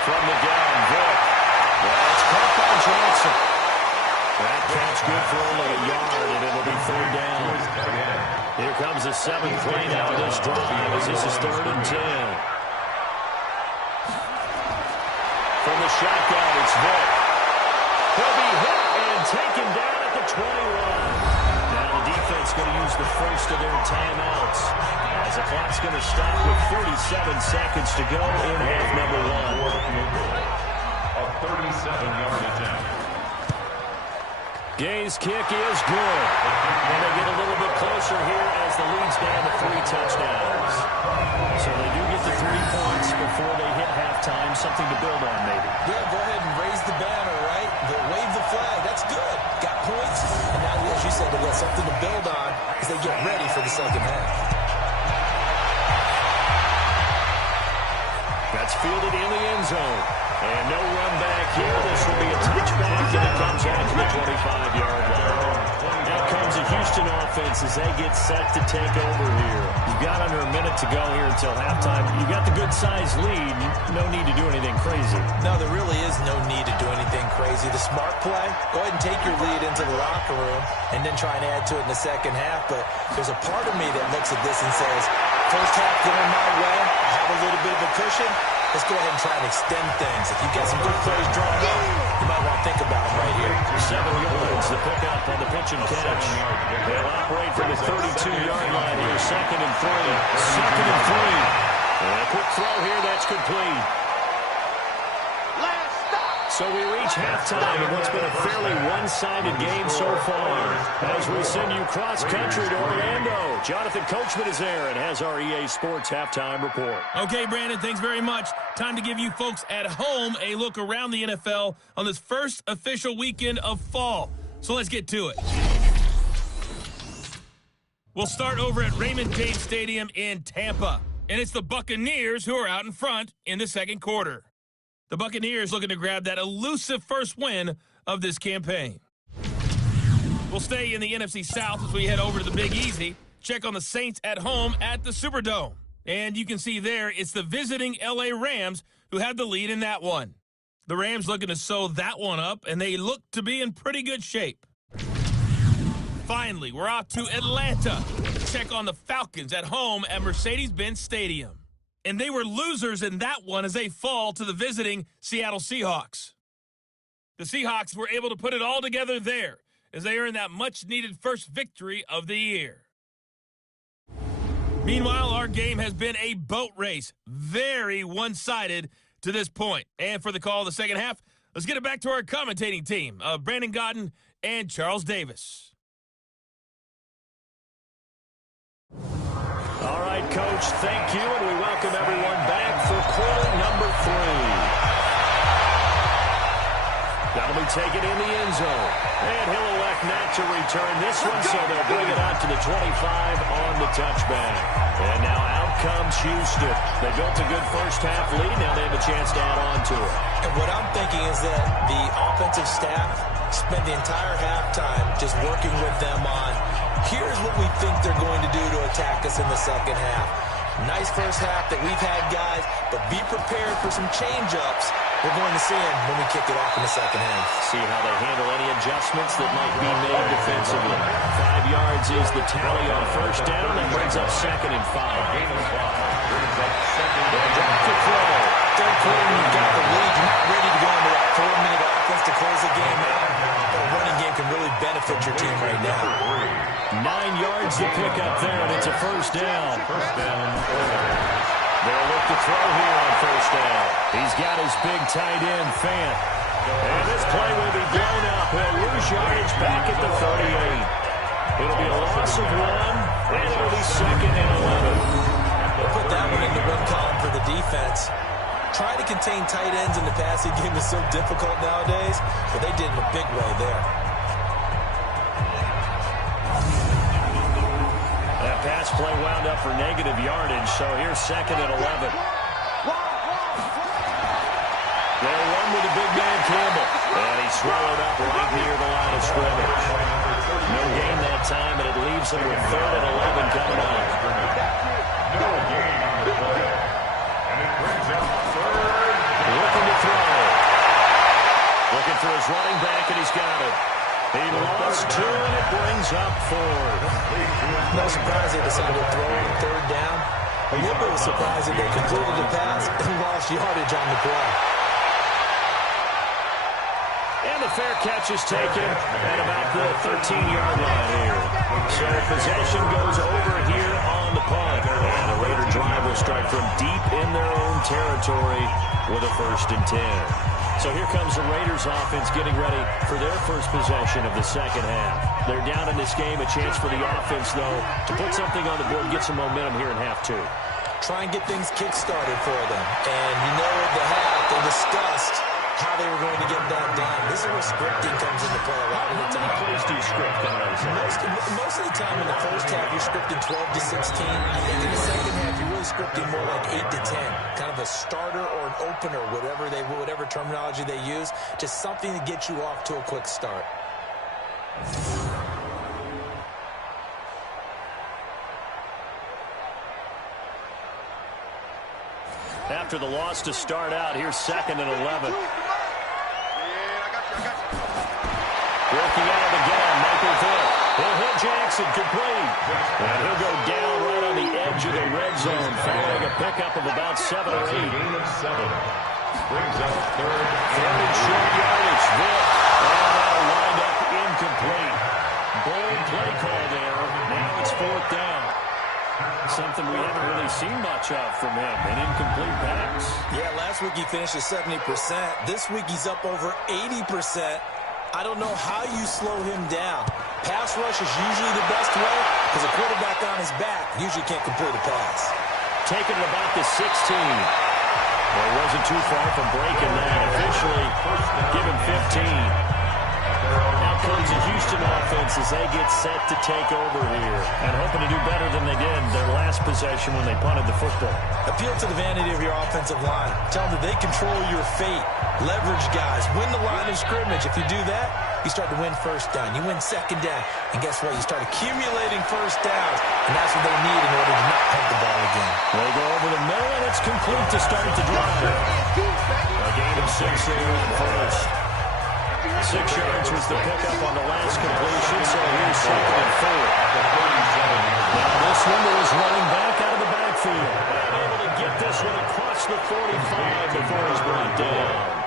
From the gun, Vick. Well, it's caught by Johnson. That catch good for only a yard, and it'll be 3rd down. Here comes the 7th play now of this drive as this is 3rd and 10. From the shotgun, it's Vick. He'll be hit and taken down at the 21. Now the defense going to use the first of their timeouts as the clock's going to stop with 47 seconds to go in half number 1. A 37-yard attempt. Gay's kick is good. And they get a little bit closer here as the lead's down to 3 touchdowns. So they do get the 3 points before they hit halftime. Something to build on, maybe. Yeah, go ahead and raise the banner, right? Wave the flag. That's good. Got points. And now, as you said, they got something to build on as they get ready for the second half. That's fielded in the end zone. And no run back here. This will be a touchback, and it comes out to the 25-yard line. Out comes the Houston offense as they get set to take over here. You've got under a minute to go here until halftime. You've got the good-sized lead. No need to do anything crazy. No, there really is no need to do anything crazy. The smart play, go ahead and take your lead into the locker room and then try and add to it in the second half. But there's a part of me that looks at this and says, first half going my way, I have a little bit of a cushion. Let's go ahead and try and extend things. If you've got some good plays drawn up, you might want to think about them right here. 7 yards, the pickup on the pitch and catch. They'll operate from the 32-yard line here, 2nd and 3. 2nd and 3. And a quick throw here, that's complete. So we reach halftime in what's been a fairly one-sided game so far. As we send you cross-country to Orlando, Jonathan Coachman is there and has our EA Sports halftime report. Okay, Brandon, thanks very much. Time to give you folks at home a look around the NFL on this first official weekend of fall. So let's get to it. We'll start over at Raymond James Stadium in Tampa. And it's the Buccaneers who are out in front in the second quarter. The Buccaneers looking to grab that elusive first win of this campaign. We'll stay in the NFC South as we head over to the Big Easy. Check on the Saints at home at the Superdome. And you can see there it's the visiting LA Rams who have the lead in that one. The Rams looking to sew that one up, and they look to be in pretty good shape. Finally, we're off to Atlanta. Check on the Falcons at home at Mercedes-Benz Stadium. And they were losers in that one as they fall to the visiting Seattle Seahawks. The Seahawks were able to put it all together there as they earned that much-needed first victory of the year. Meanwhile, our game has been a boat race, very one-sided to this point. And for the call of the second half, let's get it back to our commentating team of Brandon Godden and Charles Davis. All right, Coach, thank you, and we welcome everyone back for quarter number 3. That'll be taken in the end zone. And he'll elect not to return this one, so they'll bring it out to the 25 on the touchback. And now out comes Houston. They built a good first-half lead. Now they have a chance to add on to it. And what I'm thinking is that the offensive staff spent the entire halftime just working with them on, here's what we think they're going to do to attack us in the second half. Nice first half that we've had, guys, but be prepared for some change-ups we're going to see them when we kick it off in the second half. See how they handle any adjustments that might be made defensively. 5 yards is the tally on first down. That brings up 2nd and 5. Drop to throw. Third quarter, you've got the lead. You're not ready to go into that 4-minute offense to close the game out. But a running game can really benefit your team right now. 9 yards to pick up there, and it's a first down. They'll look to throw here on first down. He's got his big tight end, Fant. And this play will be blown up. He'll lose yardage back at the 38. It'll be a loss of 1, and it'll be 2nd and 11. We'll put that one in the win column for the defense. Trying to contain tight ends in the passing game is so difficult nowadays, but they did in a big way there. That pass play wound up for negative yardage, so here's 2nd and 11. They'll run with the big man Campbell, and he's swallowed up right near the line of scrimmage. No gain that time, and it leaves him with 3rd and 11 coming up. No gain on the play. And it brings up 3rd. Looking to throw. Looking for his running back, and he's got it. He lost 2, and it brings up 4th. No surprise they decided to throw on 3rd down. A little bit of surprise that they completed the pass and lost yardage on the play. And the fair catch is taken at about the 13-yard line here. So possession goes over here on the punt. And the Raider drive will start from deep in their own territory with a 1st and 10. So here comes the Raiders offense getting ready for their first possession of the second half. They're down in this game, a chance for the offense, though, to put something on the board, get some momentum here in half 2. Try and get things kick-started for them. And you know at the half, they discussed how they were going to get that done. This is where scripting comes into play a lot of the time. How many plays do you script coming out of the Most of the time in the first half, you're scripting 12 to 16. I think in the second half, you're really scripting more like 8 to 10. Kind of a starter or an opener, whatever terminology they use. Just something to get you off to a quick start. After the loss to start out, here's 2nd and 11. Working out again, Michael Vick. He'll hit Jackson, complete. And he'll go down right on the edge of the red zone, following a pickup of about 7 or 8. Gain of 7. Brings up 3rd. And short yardage, Vick. And that'll wind up incomplete. Bold play call there. Now it's 4th down. Something we haven't really seen much of from him, an incomplete pass. Yeah, last week he finished at 70%. This week he's up over 80%. I don't know how you slow him down. Pass rush is usually the best way because a quarterback on his back usually can't complete a pass. Taking it about the 16. Well, it wasn't too far from breaking that. Officially, give him 15. Now comes the Houston offense as they get set to take over here and hoping to do better than they did their last possession when they punted the football. Appeal to the vanity of your offensive line. Tell them that they control your fate. Leverage guys. Win the line of scrimmage. If you do that, you start to win first down. You win second down. And guess what? You start accumulating first downs. And that's what they need in order to not punt the ball again. They go over the middle, and it's complete to start the drive. A gain of 6 there on first. 6 yards was the pickup on the last completion, so here's 2nd and 4. Now this one was running back out of the backfield. And able to get this one across the 45 before he's brought down.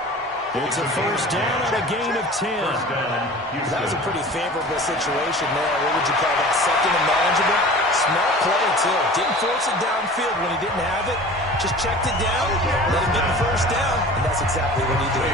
It's a first down on a gain of 10. That was a pretty favorable situation there. What would you call that? Second and manageable? Smart play, too. Didn't force it downfield when he didn't have it. Just checked it down, let him get the first down, and that's exactly what he did.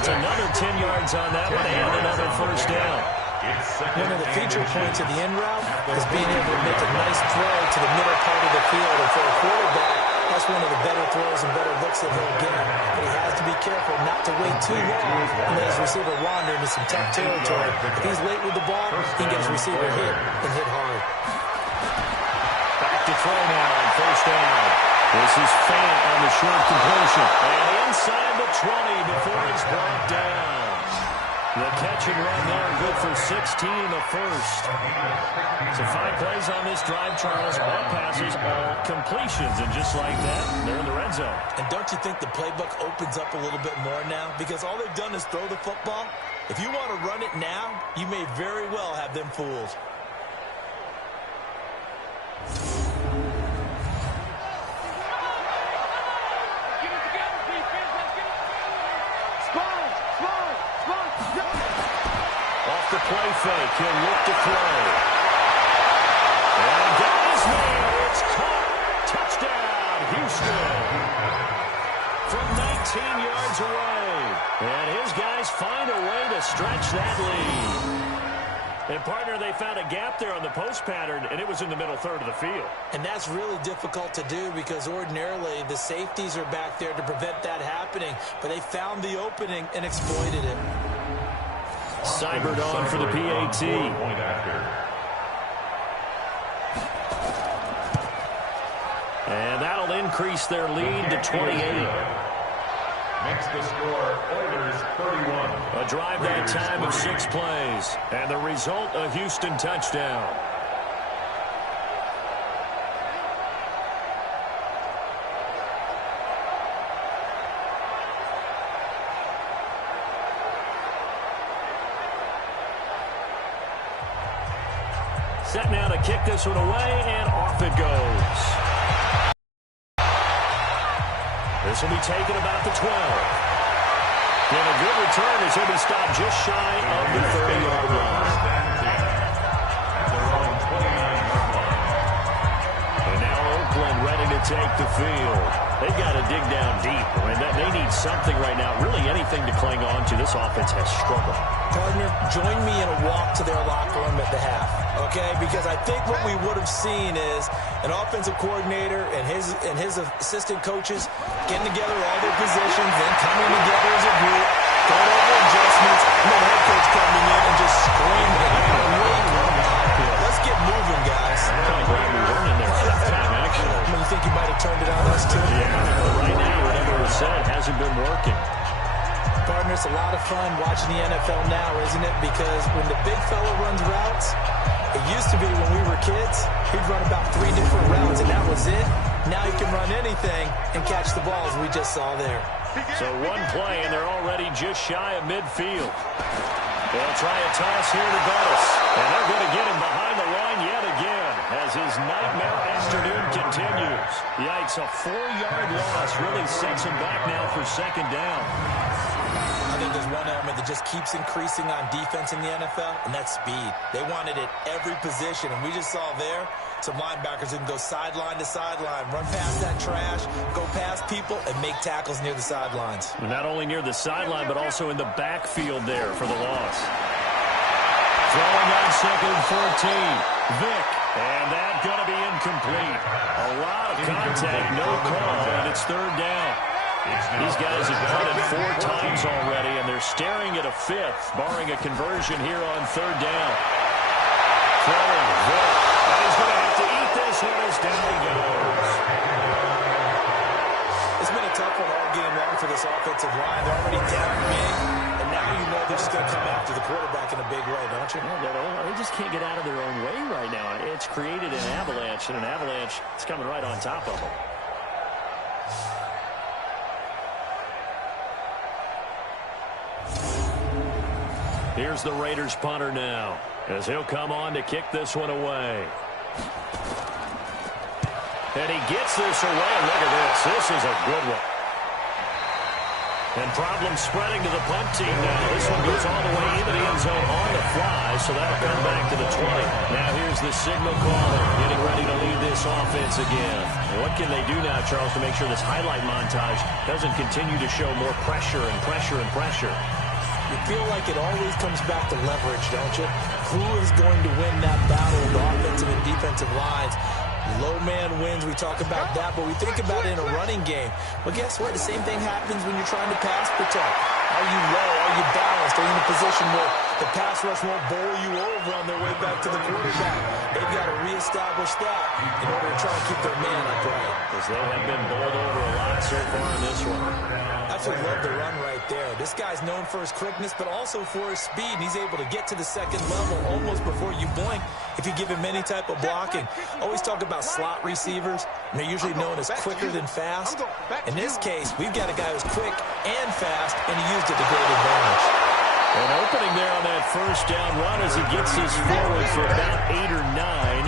It's another 10 yards on that one and another first down. One of the feature points of the in route is being able to make a nice throw to the middle part of the field. And for a quarterback, that's one of the better throws and better looks that he'll get. But he has to be careful not to wait too long and let his receiver wander into some tough territory. If he's late with the ball, he can get his receiver hit and hit hard. Back to throw now on first down. This is Fant on the short completion. And inside the 20 before he's brought down. The catch and run there, good for 16 in the first. So 5 plays on this drive, Charles. All passes, all completions. And just like that, they're in the red zone. And don't you think the playbook opens up a little bit more now? Because all they've done is throw the football. If you want to run it now, you may very well have them fooled. Off the play fake, he'll look to throw. And got his man. It's caught. Touchdown, Houston. From 19 yards away. And his guys find a way to stretch that lead. And, partner, they found a gap there on the post pattern, and it was in the middle third of the field. And that's really difficult to do because ordinarily the safeties are back there to prevent that happening. But they found the opening and exploited it. Seibert on for the PAT. And that'll increase their lead to 28. Makes the score Oilers 31. A drive that time of 6 plays. And the result, a Houston touchdown. Set now to kick this one away, and off it goes. This will be taken about the 12. And a good return as he'll be stopped just shy of the 30-yard line. And now Oakland ready to take the field. They've got to dig down deep. I mean, they need something right now, really anything to cling on to. This offense has struggled. Partner, join me in a walk to their locker room at the half, okay? Because I think what we would have seen is an offensive coordinator and his assistant coaches getting together all their positions, then coming together as a group, going over adjustments, and then the head coach coming in and just screaming. Let's get moving, guys. I'm kind of glad we weren't in there for that time, actually. You think you might have turned it on us, too? Yeah, right now, whatever was said hasn't been working. Partner, it's a lot of fun watching the NFL now, isn't it? Because when the big fella runs routes, it used to be when we were kids, he'd run about 3 different routes, and that was it. Now he can run anything and catch the balls we just saw there. So 1 play, and they're already just shy of midfield. They'll try a toss here to Bettis, and they're going to get him behind the line yet again as his nightmare afternoon continues. Yikes, a 4-yard loss really sets him back now for second down. I think there's one element that just keeps increasing on defense in the NFL, and that's speed. They want it at every position, and we just saw there some linebackers who can go sideline to sideline, run past that trash, go past people, and make tackles near the sidelines. Not only near the sideline, but also in the backfield there for the loss. Throwing on second and 14. Vick, and that's going to be incomplete. A lot of contact, no call, and it's third down. These guys have punted 4 times already, and they're staring at a 5th, barring a conversion here on third down. Throwing, Vick, and he's going to have to eat this one as down he goes. It's been a tough one all game long for this offensive line. They're already down big, and now you know they're just going to come after the quarterback in a big way, don't you? Yeah, they just can't get out of their own way right now. It's created an avalanche, and an avalanche is coming right on top of them. Here's the Raiders punter now, as he'll come on to kick this one away. And he gets this away. Look at this. This is a good one. And problems spreading to the punt team now. This one goes all the way into the end zone on the fly, so that'll come back to the 20. Now here's the signal caller getting ready to lead this offense again. And what can they do now, Charles, to make sure this highlight montage doesn't continue to show more pressure and pressure and pressure? You you feel like it always comes back to leverage, don't you? Who is going to win that battle of the offensive and defensive lines? Low man wins. We talk about that, but we think about it in a running game. Well, guess what? The same thing happens when you're trying to pass protect. Are you low? Are you balanced? Are you in a position where the pass rush won't bowl you over on their way back to the quarterback? They've got to reestablish that in order to try and keep their man upright. Because they have been bowled over a lot so far in this one. Absolutely love the run right there. This guy's known for his quickness, but also for his speed. And he's able to get to the second level almost before you blink if you give him any type of blocking. Always talk about slot receivers, and they're usually known as quicker than fast. In this case, we've got a guy who's quick and fast, and he used it to great advantage. An opening there on that first down run as he gets his forward for about 8 or 9.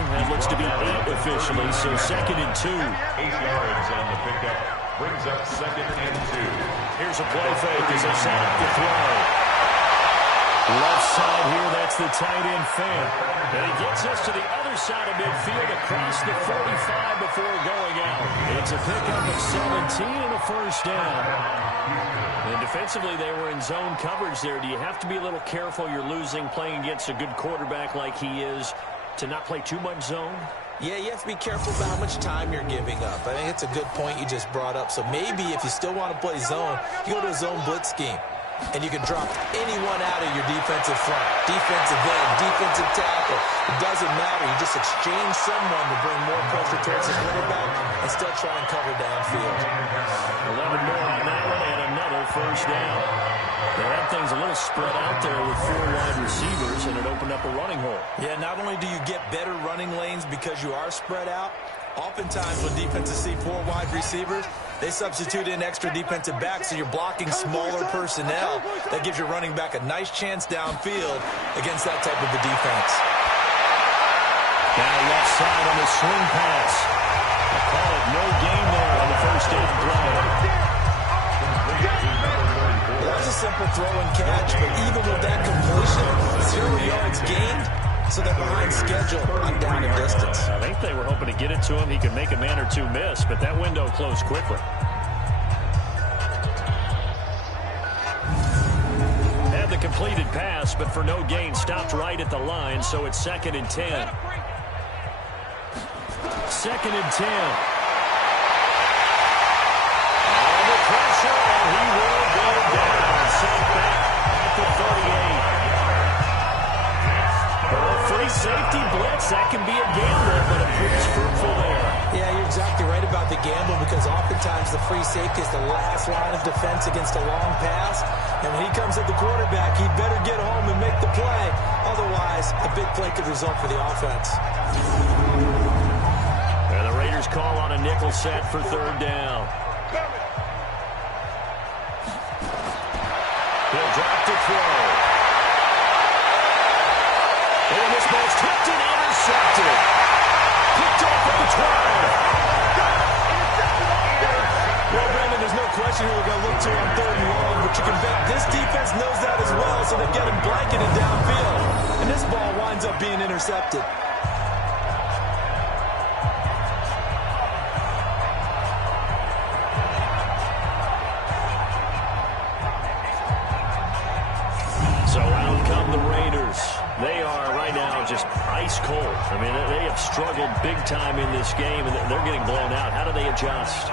That looks to be 8 officially, so 2nd and 2. 8 yards on the pickup. Brings up 2nd and 2. Here's a play fake as they set up the throw. Left side here, that's the tight end fan. And he gets us to the other side of midfield across the 45 before going out. It's a pickup of 17 and a first down. And defensively, they were in zone coverage there. Do you have to be a little careful? You're losing playing against a good quarterback like he is to not play too much zone? Yeah, you have to be careful about how much time you're giving up. I think it's a good point you just brought up. So maybe if you still want to play zone, you go to a zone blitz scheme. And you can drop anyone out of your defensive front. Defensive end, defensive tackle. It doesn't matter. You just exchange someone to bring more pressure towards the quarterback and still try and cover downfield. 11 more on that one and another first down. They had things a little spread out there with 4 wide receivers, and it opened up a running hole. Yeah, not only do you get better running lanes because you are spread out, oftentimes when defenses see 4 wide receivers, they substitute in extra defensive backs, so you're blocking smaller personnel. That gives your running back a nice chance downfield against that type of a defense. Now left side on the swing pass. I call it no gain there on the first down play. Well, that's a simple throw and catch, but even with that completion, 0 yards gained, so they're behind schedule on down and distance. I think they were hoping to get it to him. He could make a man or two miss, but that window closed quickly. Had the completed pass, but for no gain, stopped right at the line, so it's 2nd and 10. 2nd and 10. Under pressure, and he will go down. Set back at the 38. Free safety blitz, that can be a gamble, but it proves fruitful there. Yeah, you're exactly right about the gamble because oftentimes the free safety is the last line of defense against a long pass. And when he comes at the quarterback, he'd better get home and make the play. Otherwise, a big play could result for the offense. And the Raiders call on a nickel set for 3rd down. He'll drop to throw. And this ball's tipped and intercepted. Picked off at the 12. Well, Brandon, there's no question who we're going to look to on 3rd and long, but you can bet this defense knows that as well, so they get him blanketed downfield. And this ball winds up being intercepted. So out come the Raiders. They are right now just ice cold. I mean, they have struggled big time in this game, and they're getting blown out. How do they adjust?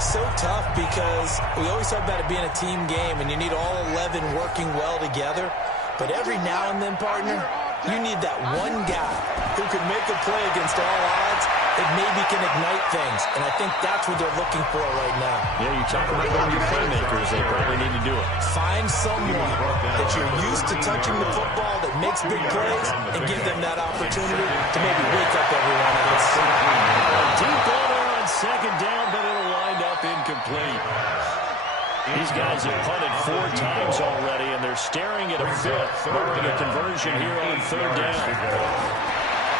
So tough because we always talk about it being a team game, and you need all 11 working well together. But every now and then, partner, you need that one guy who can make a play against all odds that maybe can ignite things. And I think that's what they're looking for right now. Yeah, you talk about one of your playmakers. They probably need to do it. Find someone that you're used to touching the football that makes big plays and give them that opportunity to maybe wake up everyone else. Deep ball there on 2nd down, but it'll wind up incomplete. These guys have punted 4 times already, and they're staring at a 5th, barring a conversion here on 3rd down.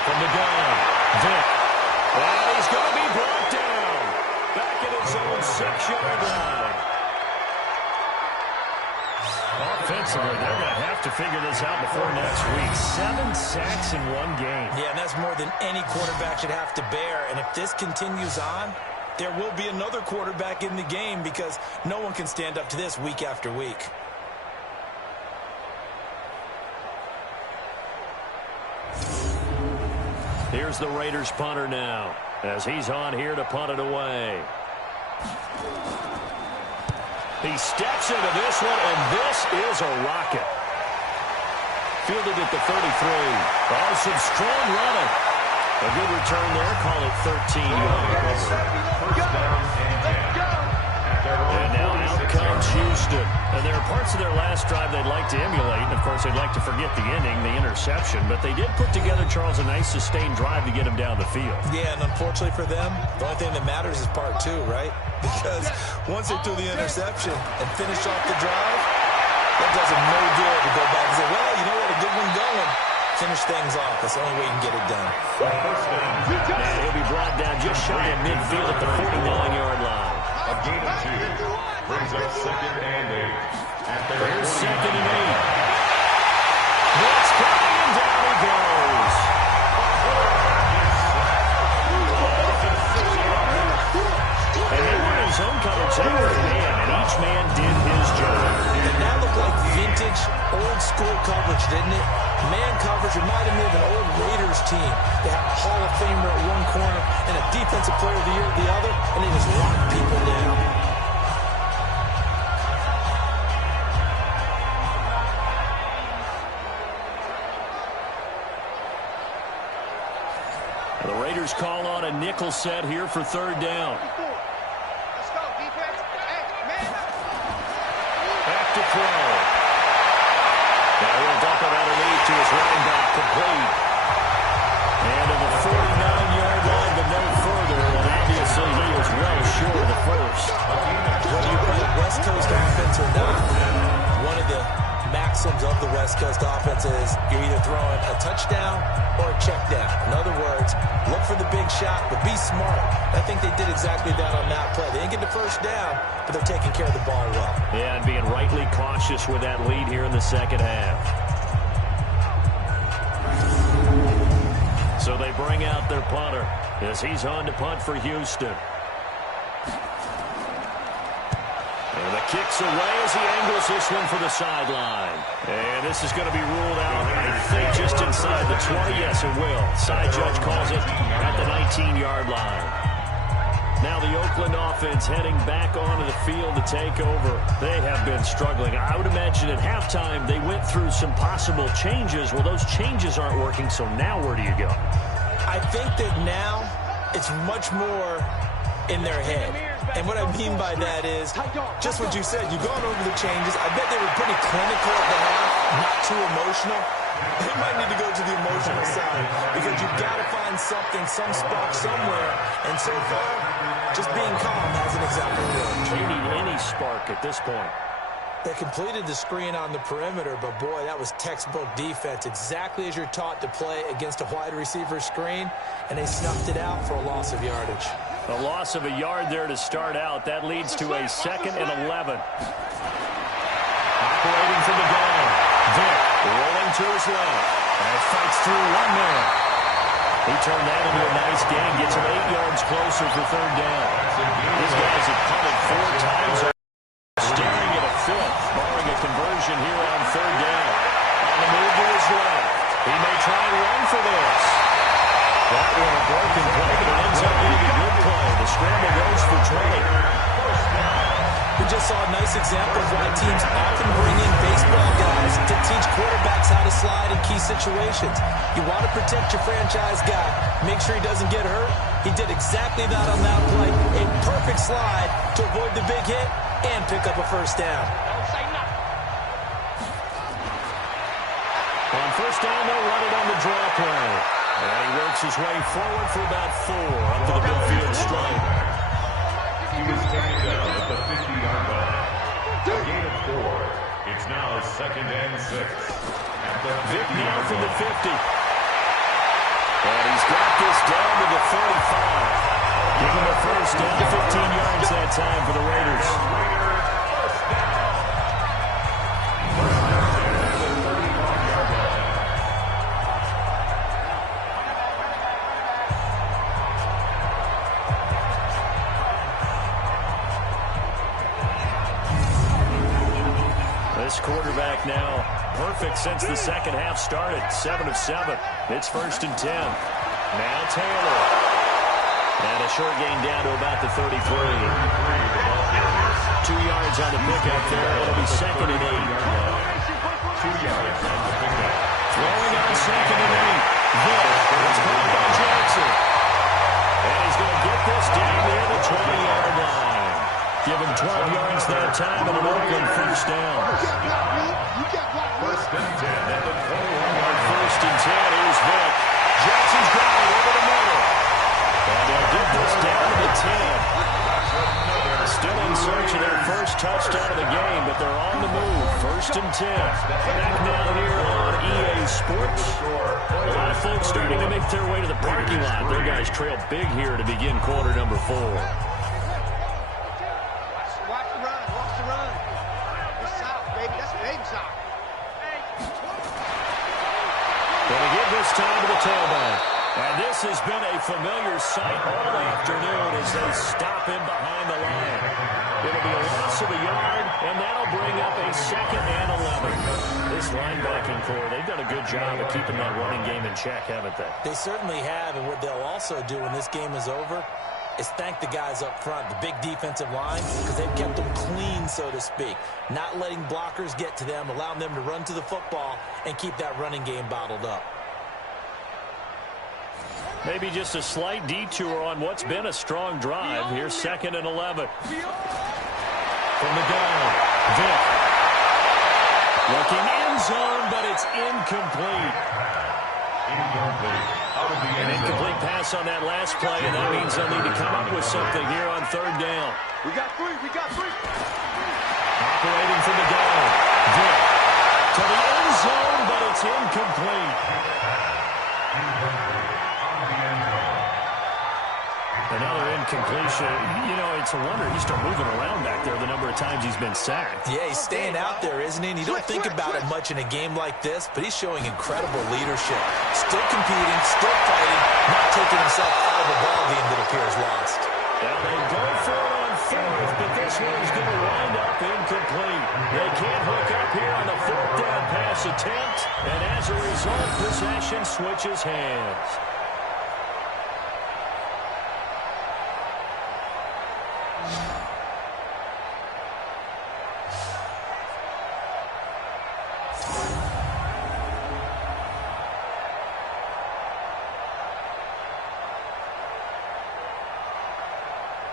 From the gun, Vick. And he's going to be brought down. Back at his own 6-yard line. Offensively, they're going to have to figure this out before next week. 7 sacks in 1 game. Yeah, and that's more than any quarterback should have to bear. And if this continues on, there will be another quarterback in the game because no one can stand up to this week after week. Here's the Raiders punter now, as he's on here to punt it away. He steps into this one, and this is a rocket. Fielded at the 33. Oh, some strong running. A good return there. Call it 13 yards. First down and 10. And now out comes Houston. And there are parts of their last drive they'd like to emulate. And, of course, they'd like to forget the ending, the interception. But they did put together, Charles, a nice sustained drive to get him down the field. Yeah, and unfortunately for them, the only thing that matters is part two, right? Because once they threw the interception and finished off the drive, that does them no good to go back and say, well, you know what, a good one going. Finish things off. That's the only way you can get it done. And he'll be brought down just shy of midfield at the 49-yard line. A gain of 2 brings up 2nd and 8. Here's 2nd and 8. Blitz coming, and down he goes. And they were in zone coverage there with a man, and each man did his job. And that looked like vintage, old-school coverage, didn't it? Man coverage reminded me of an old Raiders team. They have a Hall of Famer at one corner and a Defensive Player of the Year at the other, and they just lock people down. The Raiders call on a nickel set here for 3rd down. Let's go, defense. Hey, man up. Back to throw. Now he'll dump it underneath to his running back, complete. And to the 49-yard line, but no further. And obviously he was well short of the first. Whether you play a West Coast offense or not, one of the maxims of the West Coast offense is you're either throwing a touchdown or a check down. In other words, look for the big shot, but be smart. I think they did exactly that on that play. They didn't get the first down, but they're taking care of the ball well. Yeah, and being rightly cautious with that lead here in the second half. So they bring out their punter as he's on to punt for Houston. And the kick's away as he angles this one for the sideline. And this is going to be ruled out, I think, just inside the 20. Yes, it will. Side judge calls it at the 19-yard line. Now the Oakland offense heading back onto the field to take over. They have been struggling. I would imagine at halftime they went through some possible changes. Well, those changes aren't working, so now where do you go? I think that now it's much more in their head. And what I mean by that is just what you said. You've gone over the changes. I bet they were pretty clinical at the half, not too emotional. They might need to go to the emotional side because you've got to find something, some spark somewhere. And so far, just being calm hasn't exactly worked. They need any spark at this point. They completed the screen on the perimeter, but boy, that was textbook defense. Exactly as you're taught to play against a wide receiver screen, and they snuffed it out for a loss of yardage. A loss of a yard there to start out. That leads to a 2nd and 11. Operating from the gun. Vick rolling to his left. And fights through one man. He turned that into a nice gain. Gets him 8 yards closer for 3rd down. These guys have punted 4 times. Staring at a 5th, barring a conversion here on 3rd down. On the move to his left. He may try and run for this. That one a broken play, but it ends up being a good play. The scramble goes for 20. We just saw a nice example of why teams often bring in baseball guys to teach quarterbacks how to slide in key situations. You want to protect your franchise guy. Make sure he doesn't get hurt. He did exactly that on that play. A perfect slide to avoid the big hit and pick up a first down. On first down, they'll run it on the draw play. And he works his way forward for about 4 up to the midfield stripe. He was taken down at the 50-yard line. A gain of 4. It's now 2nd and 6. At the Vick now from the 50. And he's got this down to the 45. Give him a first down, 15 yards that time for the Raiders. This quarterback now perfect since the second half started. 7 of 7. It's 1st and 10. Now Taylor. And a short gain down to about the 33. 2 yards on the pickup there. It'll be 2nd and 8. 2 yards on the pickup. Throwing on 2nd and 8. Vick. It's caught by Jackson. And he's going to get this down near the 20-yard line. Give him 12 yards that time and an Oakland first down. First and 10 at the 21-yard line. First and 10. Here's Vick. Jackson's got it over the middle. And they'll get this down to the 10. Still in search of their first touchdown of the game, but they're on the move. First and 10. Back now here on EA Sports. A lot of folks starting to make their way to the parking lot. Their guys trail big here to begin quarter number 4. Watch the run. Watch the run. It's south, baby. That's baby south. Going to give this time to the tailback. And this has been a familiar sight all afternoon as they stop him behind the line. It'll be a loss of a yard, and that'll bring up a 2nd and 11. This linebacking core, they've done a good job of keeping that running game in check, haven't they? They certainly have, and what they'll also do when this game is over is thank the guys up front, the big defensive line, because they've kept them clean, so to speak. Not letting blockers get to them, allowing them to run to the football and keep that running game bottled up. Maybe just a slight detour on what's been a strong drive. Here's 2nd and 11. From the gun, Vick. Looking end zone, but it's incomplete. An incomplete pass on that last play, and that means they'll need to come up with something here on 3rd down. We got 3. Operating from the gun, Vick. To the end zone, but it's incomplete. Another incompletion. You know, it's a wonder he's still moving around back there the number of times he's been sacked. Yeah, he's staying out there, isn't he? And you don't think about it much in a game like this, but he's showing incredible leadership. Still competing, still fighting, not taking himself out of a ball game that appears lost. Now they go for it on 4th, but this one's going to wind up incomplete. They can't hook up here on the 4th down pass attempt, and as a result, possession switches hands.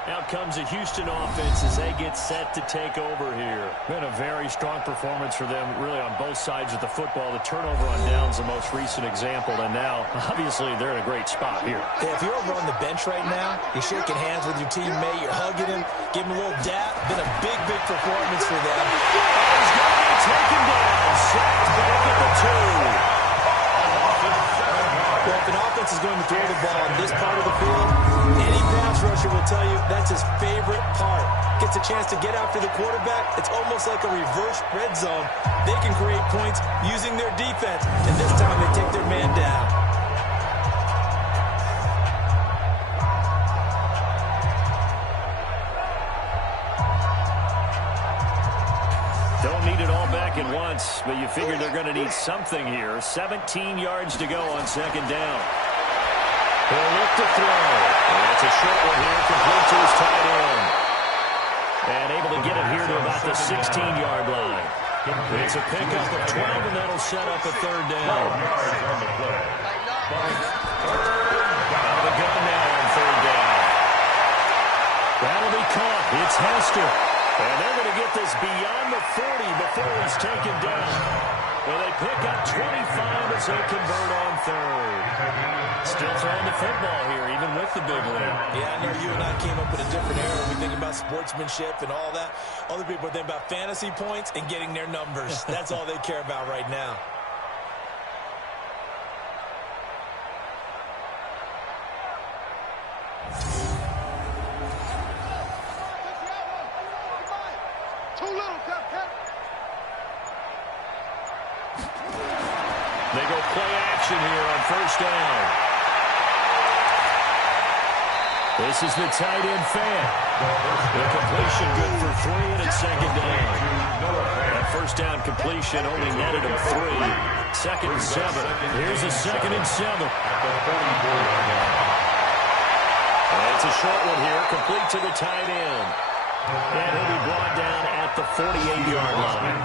Now comes the Houston offense as they get set to take over here. Been a very strong performance for them, really on both sides of the football. The turnover on downs the most recent example, and now, obviously, they're in a great spot here. Yeah, if you're over on the bench right now, you're shaking hands with your teammate, you're hugging him, giving him a little dap. Been a big, big performance for them. He's going to be taken down, sacked back at the 2. Well, if an offense is going to throw the ball on this part of the field, any pass rusher will tell you that's his favorite part. Gets a chance to get after the quarterback. It's almost like a reverse red zone. They can create points using their defense, and this time they take their man down. Don't need it all back at once, but you figure they're going to need something here. 17 yards to go on 2nd down. He'll look to throw. And that's a short one here, complete to his tight end. And able to get it here to about the 16-yard line. It's a pickup of 12, and that'll set up a 3rd down. Out of the gun now on 3rd down. That'll be caught. It's Hester. And they're going to get this beyond the 40 before he's taken down. Well, they pick up 25 as they convert on 3rd. Still throwing the football here, even with the big lead. Yeah, I know you and I came up in a different era. We think about sportsmanship and all that. Other people think about fantasy points and getting their numbers. That's all they care about right now. They go play action here on 1st down. This is the tight end fan. The completion good for 3, and it's second down. That first down completion only netted him 3. Second and 7. Here's a second and 7. And it's a short one here, complete to the tight end. And he'll be brought down at the 48-yard line.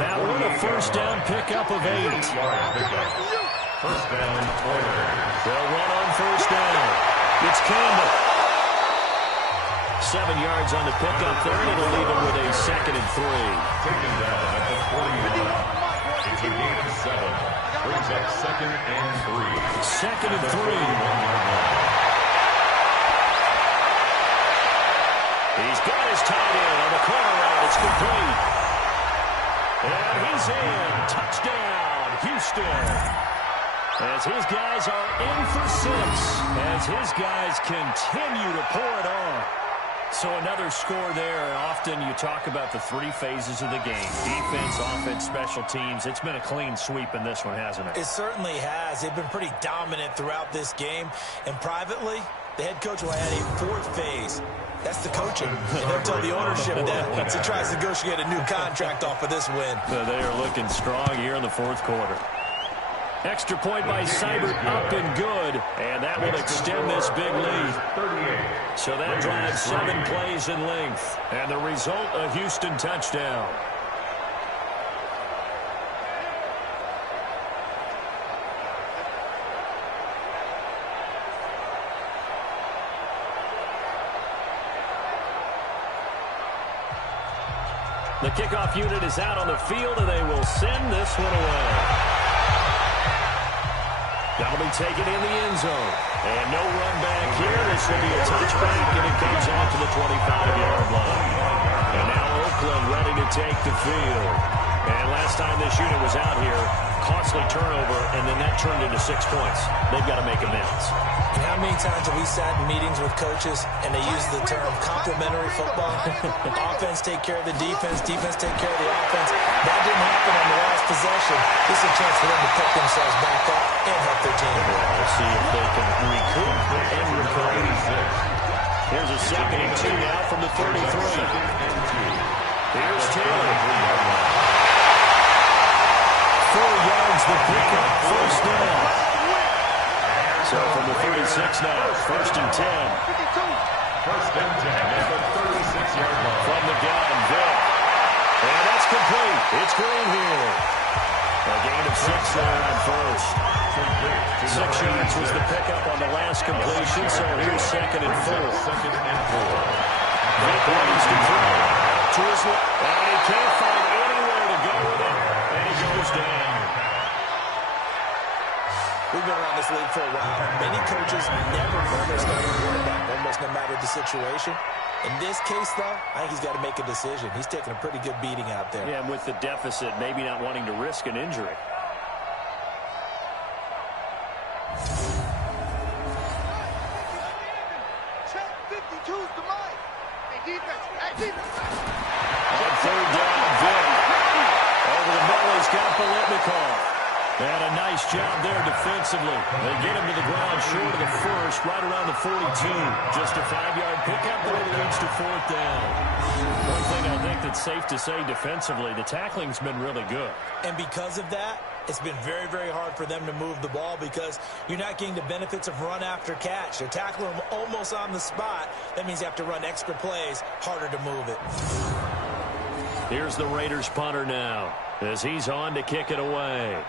That one a first down pickup of 8. First down, Oilers. They'll run on first down. It's Campbell. 7 yards on the pickup there, and it'll leave him with a second and 3. Taken down at the 41. It's a gain of 7. Brings up second and 3. Second and 3. He's got his tight end on the corner route. It's complete. And he's in. Touchdown, Houston. As his guys are in for 6. As his guys continue to pour it on. So another score there. Often you talk about the 3 phases of the game. Defense, offense, special teams. It's been a clean sweep in this one, hasn't it? It certainly has. They've been pretty dominant throughout this game. And privately, the head coach will add a 4th phase. That's the coaching. And they'll tell the ownership that once he tries to negotiate a new contract off of this win. They are looking strong here in the 4th quarter. Extra point by Seibert, up and good. And that will extend this big lead. So that drives 7 plays in length. And the result, a Houston touchdown. The kickoff unit is out on the field, and they will send this one away. That'll be taken in the end zone. And no run back here. This will be a touchback, and it comes out to the 25-yard line. And now Oakland ready to take the field. And last time this unit was out here, costly turnover, and then that turned into 6 points. They've got to make amends. And how many times have we sat in meetings with coaches and they use the term complementary football? Offense take care of the defense, defense take care of the offense. That didn't happen on the last possession. This is a chance for them to pick themselves back up and help their team. We'll see if they can recoup and recover. Here's a second and 2 now from the 33. Here's Taylor. 4 yards the pickup, first down. So from the 36 now, first and 10. First and 10 at the 36-yard line. From the gun, Vic. And that's complete. It's Green here. A gain of 6 there on first. 6 yards was the pickup on the last completion, so here's second and 4. Second and 4. Vic runs to throw. To his left. And he can't find anywhere to go with it. And he goes down. We've been around this league for a while. Many coaches never run their starting quarterback, almost no matter the situation. In this case, though, I think he's got to make a decision. He's taking a pretty good beating out there. Yeah, and with the deficit, maybe not wanting to risk an injury. Check 52's the mic. Hey, defense. Hey, defense. On third down, Vic. Over the middle, he's got Biletnikoff. And a nice job there defensively. They get him to the ground short of the first, right around the 42. Just a 5-yard pickup, but it leads to 4th down. One thing I think that's safe to say defensively, the tackling's been really good. And because of that, it's been very, very hard for them to move the ball because you're not getting the benefits of run after catch. They're tackling them almost on the spot. That means you have to run extra plays, harder to move it. Here's the Raiders punter now as he's on to kick it away.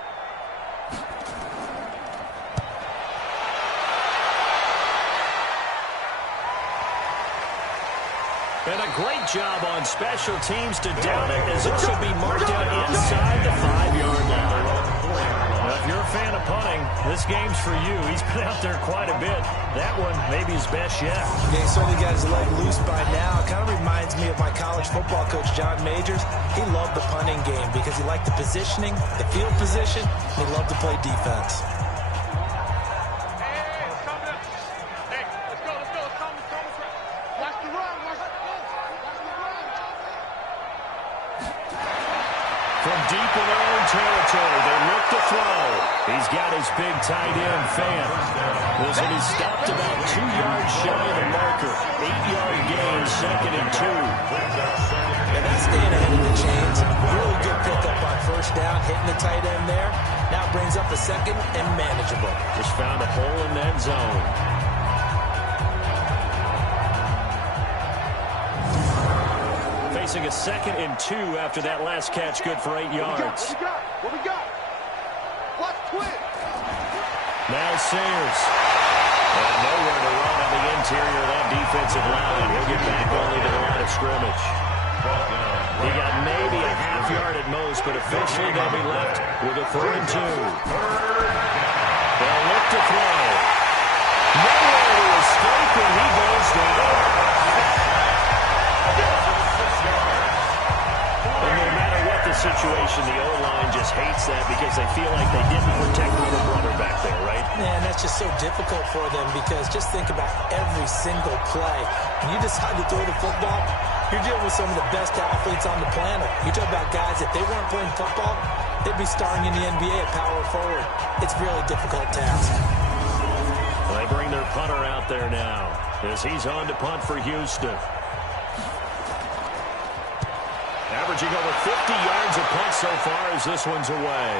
And a great job on special teams to down it as this will be marked out inside the 5-yard line. Now, if you're a fan of punting, this game's for you. He's been out there quite a bit. That one maybe his best yet. Yeah, he certainly got his leg loose by now. It kind of reminds me of my college football coach, John Majors. He loved the punting game because he liked the positioning, the field position, and he loved to play defense. From deep in their own territory. They look to throw. He's got his big tight end, Fan. This one is stopped about 2 yards shy of the marker. 8-yard gain, 2nd and 2. And that's staying ahead of the chains. Really good pickup on first down, hitting the tight end there. Now brings up a 2nd and manageable. Just found a hole in that zone. Facing a 2nd and 2 after that last catch, good for 8 yards. What we got? Watch twin. Now Sayers. And nowhere to run on the interior of that defensive line. He'll get back only to the line of scrimmage. He got maybe a half yard at most, but officially they'll be left with a 3rd and 2. They'll look to throw. Nowhere to escape, and he goes down. And no matter what the situation, the O-line just hates that because they feel like they didn't protect little brother back there, right? Man, that's just so difficult for them because just think about every single play. When you decide to throw the football, you're dealing with some of the best athletes on the planet. You talk about guys, if they weren't playing football, they'd be starring in the NBA at power forward. It's a really difficult task. Well, they bring their punter out there now as he's on to punt for Houston. Averaging over 50 yards a punt so far as this one's away.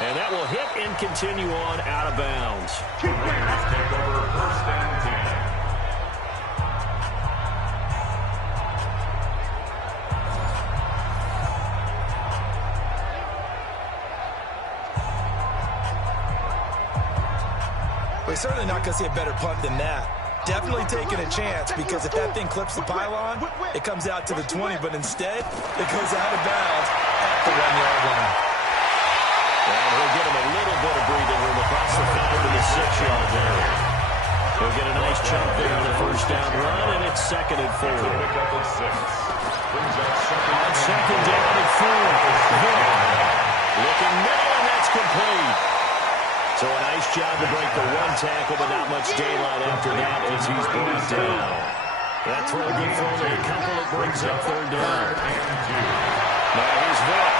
And that will hit and continue on out of bounds. Take over 1st and 10. We're certainly not going to see a better punt than that. Definitely taking a chance because if that thing clips the pylon, it comes out to the 20, but instead, it goes out of bounds at the 1-yard line. And he'll get him a little bit of breathing room across the 5 to the 6-yard line. He'll get a nice chunk there on the first down run, and it's 2nd and 4. On 2nd down and 4. Looking middle, and that's complete. So a nice job to break the 1 tackle, but not much daylight after that as he's brought down. That throw good for only a couple. It brings up 3rd down. Now here's Vick.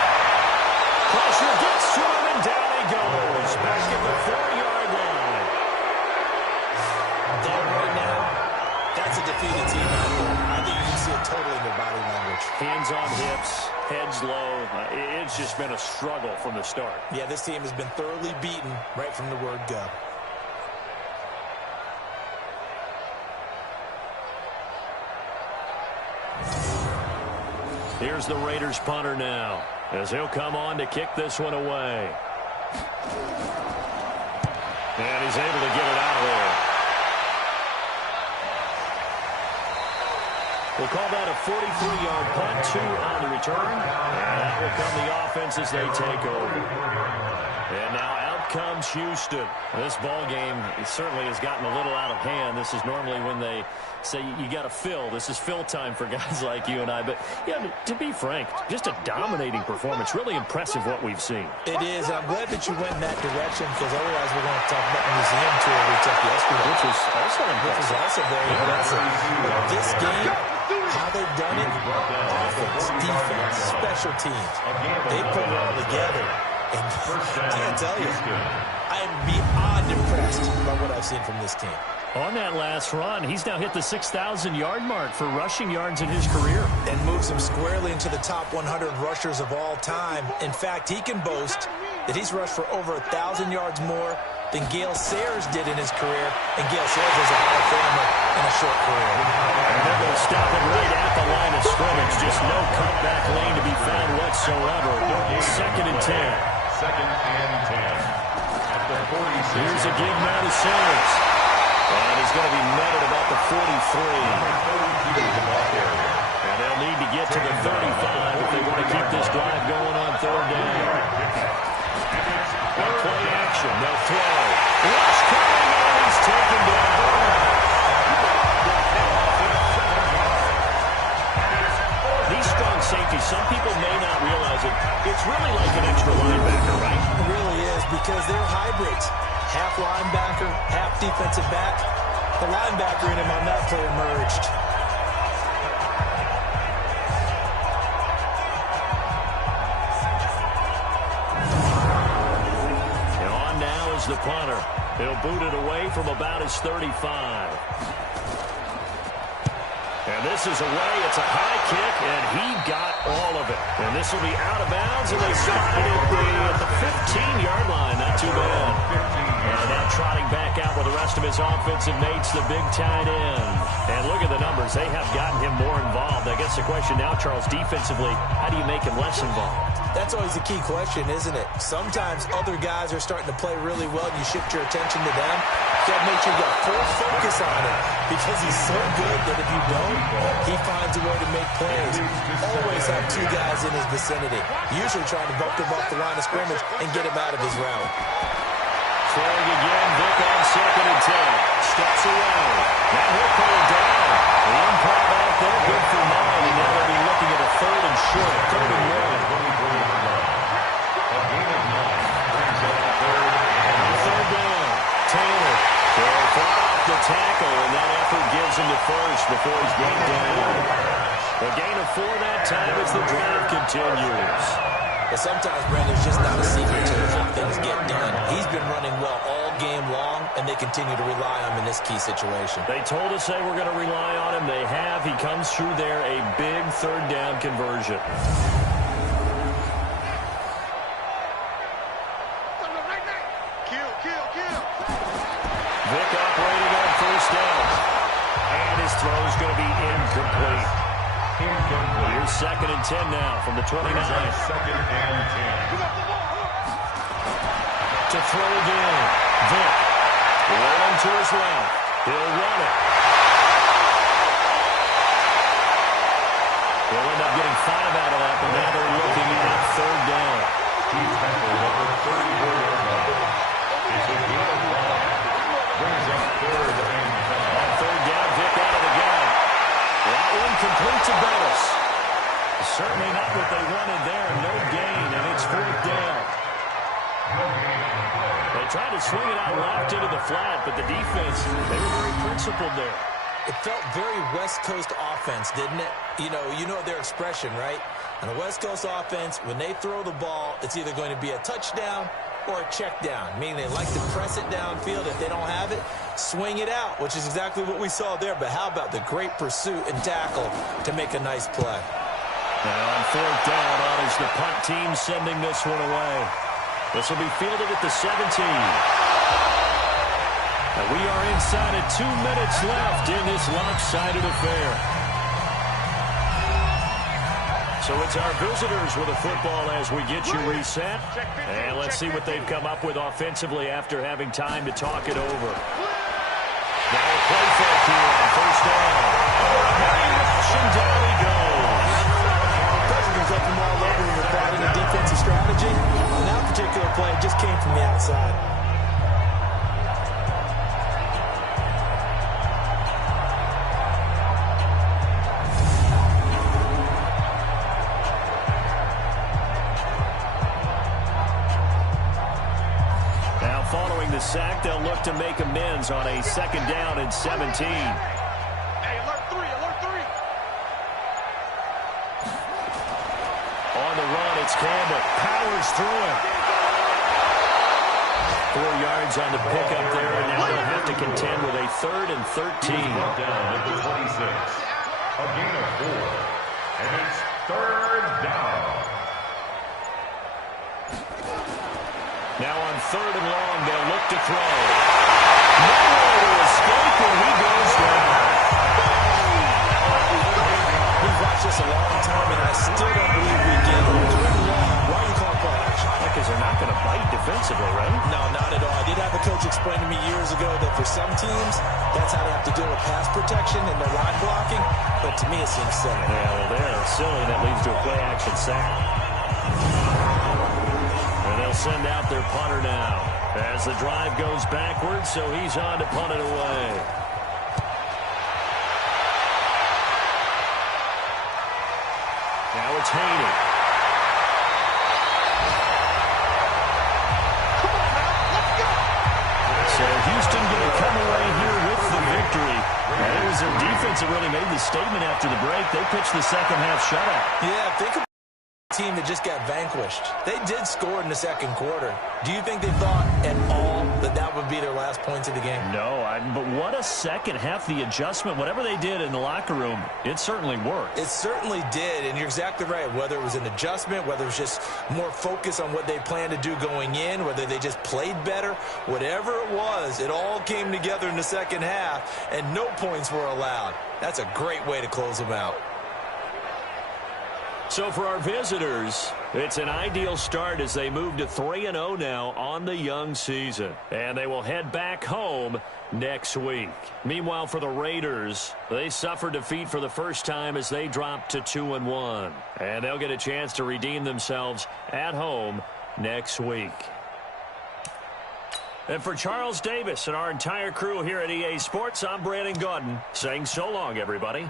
Pressure gets to him, and down he goes. Back at the 4-yard line. That right now, that's a defeated team out there. I think you can see it totally in their body language. Hands on hips, heads low. It's just been a struggle from the start. Yeah, this team has been thoroughly beaten right from the word go. Here's the Raiders punter now as he'll come on to kick this one away. And he's able to get it out of there. We'll call that a 43-yard punt, 2 on the return. And that will come the offense as they take over. And now out comes Houston. This ball game certainly has gotten a little out of hand. This is normally when they say you got to fill. This is fill time for guys like you and I. But, yeah, to be frank, just a dominating performance. Really impressive what we've seen. It is. I'm glad that you went in that direction because otherwise we're going to talk about the museum tour we took yesterday. Which was also impressive. Which was also very impressive. This game, how they've done it, offense, defense, special teams. They put it all together. And I gotta tell you, I am beyond impressed by what I've seen from this team. On that last run, he's now hit the 6,000-yard mark for rushing yards in his career. And moves him squarely into the top 100 rushers of all time. In fact, he can boast that he's rushed for over 1,000 yards more than Gale Sayers did in his career. And Gale Sayers was a Hall of Famer in a short career. And they're going to stop it right at the line of scrimmage. Just no cutback lane to be found whatsoever. 2nd and 10. 2nd and 10. At the 46. Here's a give now to Sayers. And he's going to be met at about the 43. And they'll need to get to the 35 if they want to keep this drive going on 3rd down. Now play action. They'll throw. Rush coming, and he's taken down. These strong safeties, some people may not realize it. It's really like an extra linebacker, right? It really is because they're hybrids. Half linebacker, half defensive back. The linebacker in him on that play emerged. is the punter. He'll boot it away from about his 35. And this is away. It's a high kick, and he got all of it. And this will be out of bounds, and they spotted it at the 15-yard line. Not too bad. And now trotting back out with the rest of his offensive mates, the big tight end. And look at the numbers. They have gotten him more involved. I guess the question now, Charles, defensively, how do you make him less involved? That's always a key question, isn't it? Sometimes other guys are starting to play really well, and you shift your attention to them. You got to make sure you got full focus on him because he's so good that if you don't, he finds a way to make plays. Always have two guys in his vicinity, usually trying to bump him off the line of scrimmage and get him out of his route. Throwing again, Vic on 2nd and 10. Steps away. Now he'll pull it down. The improv out there, good for 9, and now they'll be looking at a 3rd and short, 3rd and 1. Taylor will fly off the tackle, and that effort gives him to first before he's brought down. A gain of 4 that time as the drive continues. But sometimes, Brandon, it's just not a secret to how things get done. He's been running well all game long, and they continue to rely on him in this key situation. They told us they were going to rely on him. They have. He comes through there, a big 3rd down conversion. Vic operating on 1st down. And his throw is going to be incomplete. Here's 2nd and 10 now from the 29. 2nd and 10. To throw again. Vic rolling to his left. He'll run it. They'll end up getting 5 out of that, but now they're looking at 3rd down. He's tackled at the 34-yard line. It's a gain of 5. Brings up 3rd and 10. On 3rd down, Vic out of the gun. That one complete to Bettis. Certainly not what they wanted there. No gain, and it's 4th down. They tried to swing it out left into the flat, but the defense, they were very principled there. It felt very West Coast offense, didn't it? You know their expression, right? On a West Coast offense, when they throw the ball, it's either going to be a touchdown or a check down, meaning they like to press it downfield. If they don't have it, swing it out, which is exactly what we saw there. But how about the great pursuit and tackle to make a nice play? Now on 4th down, on is the punt team sending this one away. This will be fielded at the 17. And we are inside of 2 minutes left in this lopsided affair. So it's our visitors with a football as we get you reset. And let's see what they've come up with offensively after having time to talk it over. Now a play fake here on 1st down. And down he goes. President's up from all over when you're plotting a defensive strategy. And that particular play just came from the outside. Following the sack, they'll look to make amends on a 2nd down and 17. Hey, alert 3, alert 3. On the run, it's Campbell. Powers through it. 4 yards on the pickup there, and now they'll have to contend with a 3rd and 13. Down at the 26. A gain of 4. And it's 3rd down. Now on 3rd and long, they'll look to throw. No way to escape, and he goes down. We've watched this a long time, and I still don't believe we get it. Why are you calling play action? Because they're not going to bite defensively, right? No, not at all. I did have a coach explain to me years ago that for some teams, that's how they have to deal with pass protection and their line blocking. But to me, it seems silly. Yeah, well, they're silly. That leads to a play-action sack. And they'll send out their punter now as the drive goes backwards, so he's on to punt it away. Now it's Haney. So Houston going to come away here with the victory. And it was their defense that really made the statement after the break. They pitched the second half shutout. Yeah, think about team that just got vanquished. They did score in the second quarter. Do you think they thought at all that that would be their last points of the game? No, but what a second half. The adjustment, whatever they did in the locker room, it certainly worked. It certainly did, and you're exactly right. Whether it was an adjustment, whether it was just more focus on what they planned to do going in, whether they just played better, whatever it was, it all came together in the second half, and no points were allowed. That's a great way to close them out. So for our visitors, it's an ideal start as they move to 3-0 now on the young season. And they will head back home next week. Meanwhile, for the Raiders, they suffered defeat for the first time as they dropped to 2-1. And they'll get a chance to redeem themselves at home next week. And for Charles Davis and our entire crew here at EA Sports, I'm Brandon Gaudin saying so long, everybody.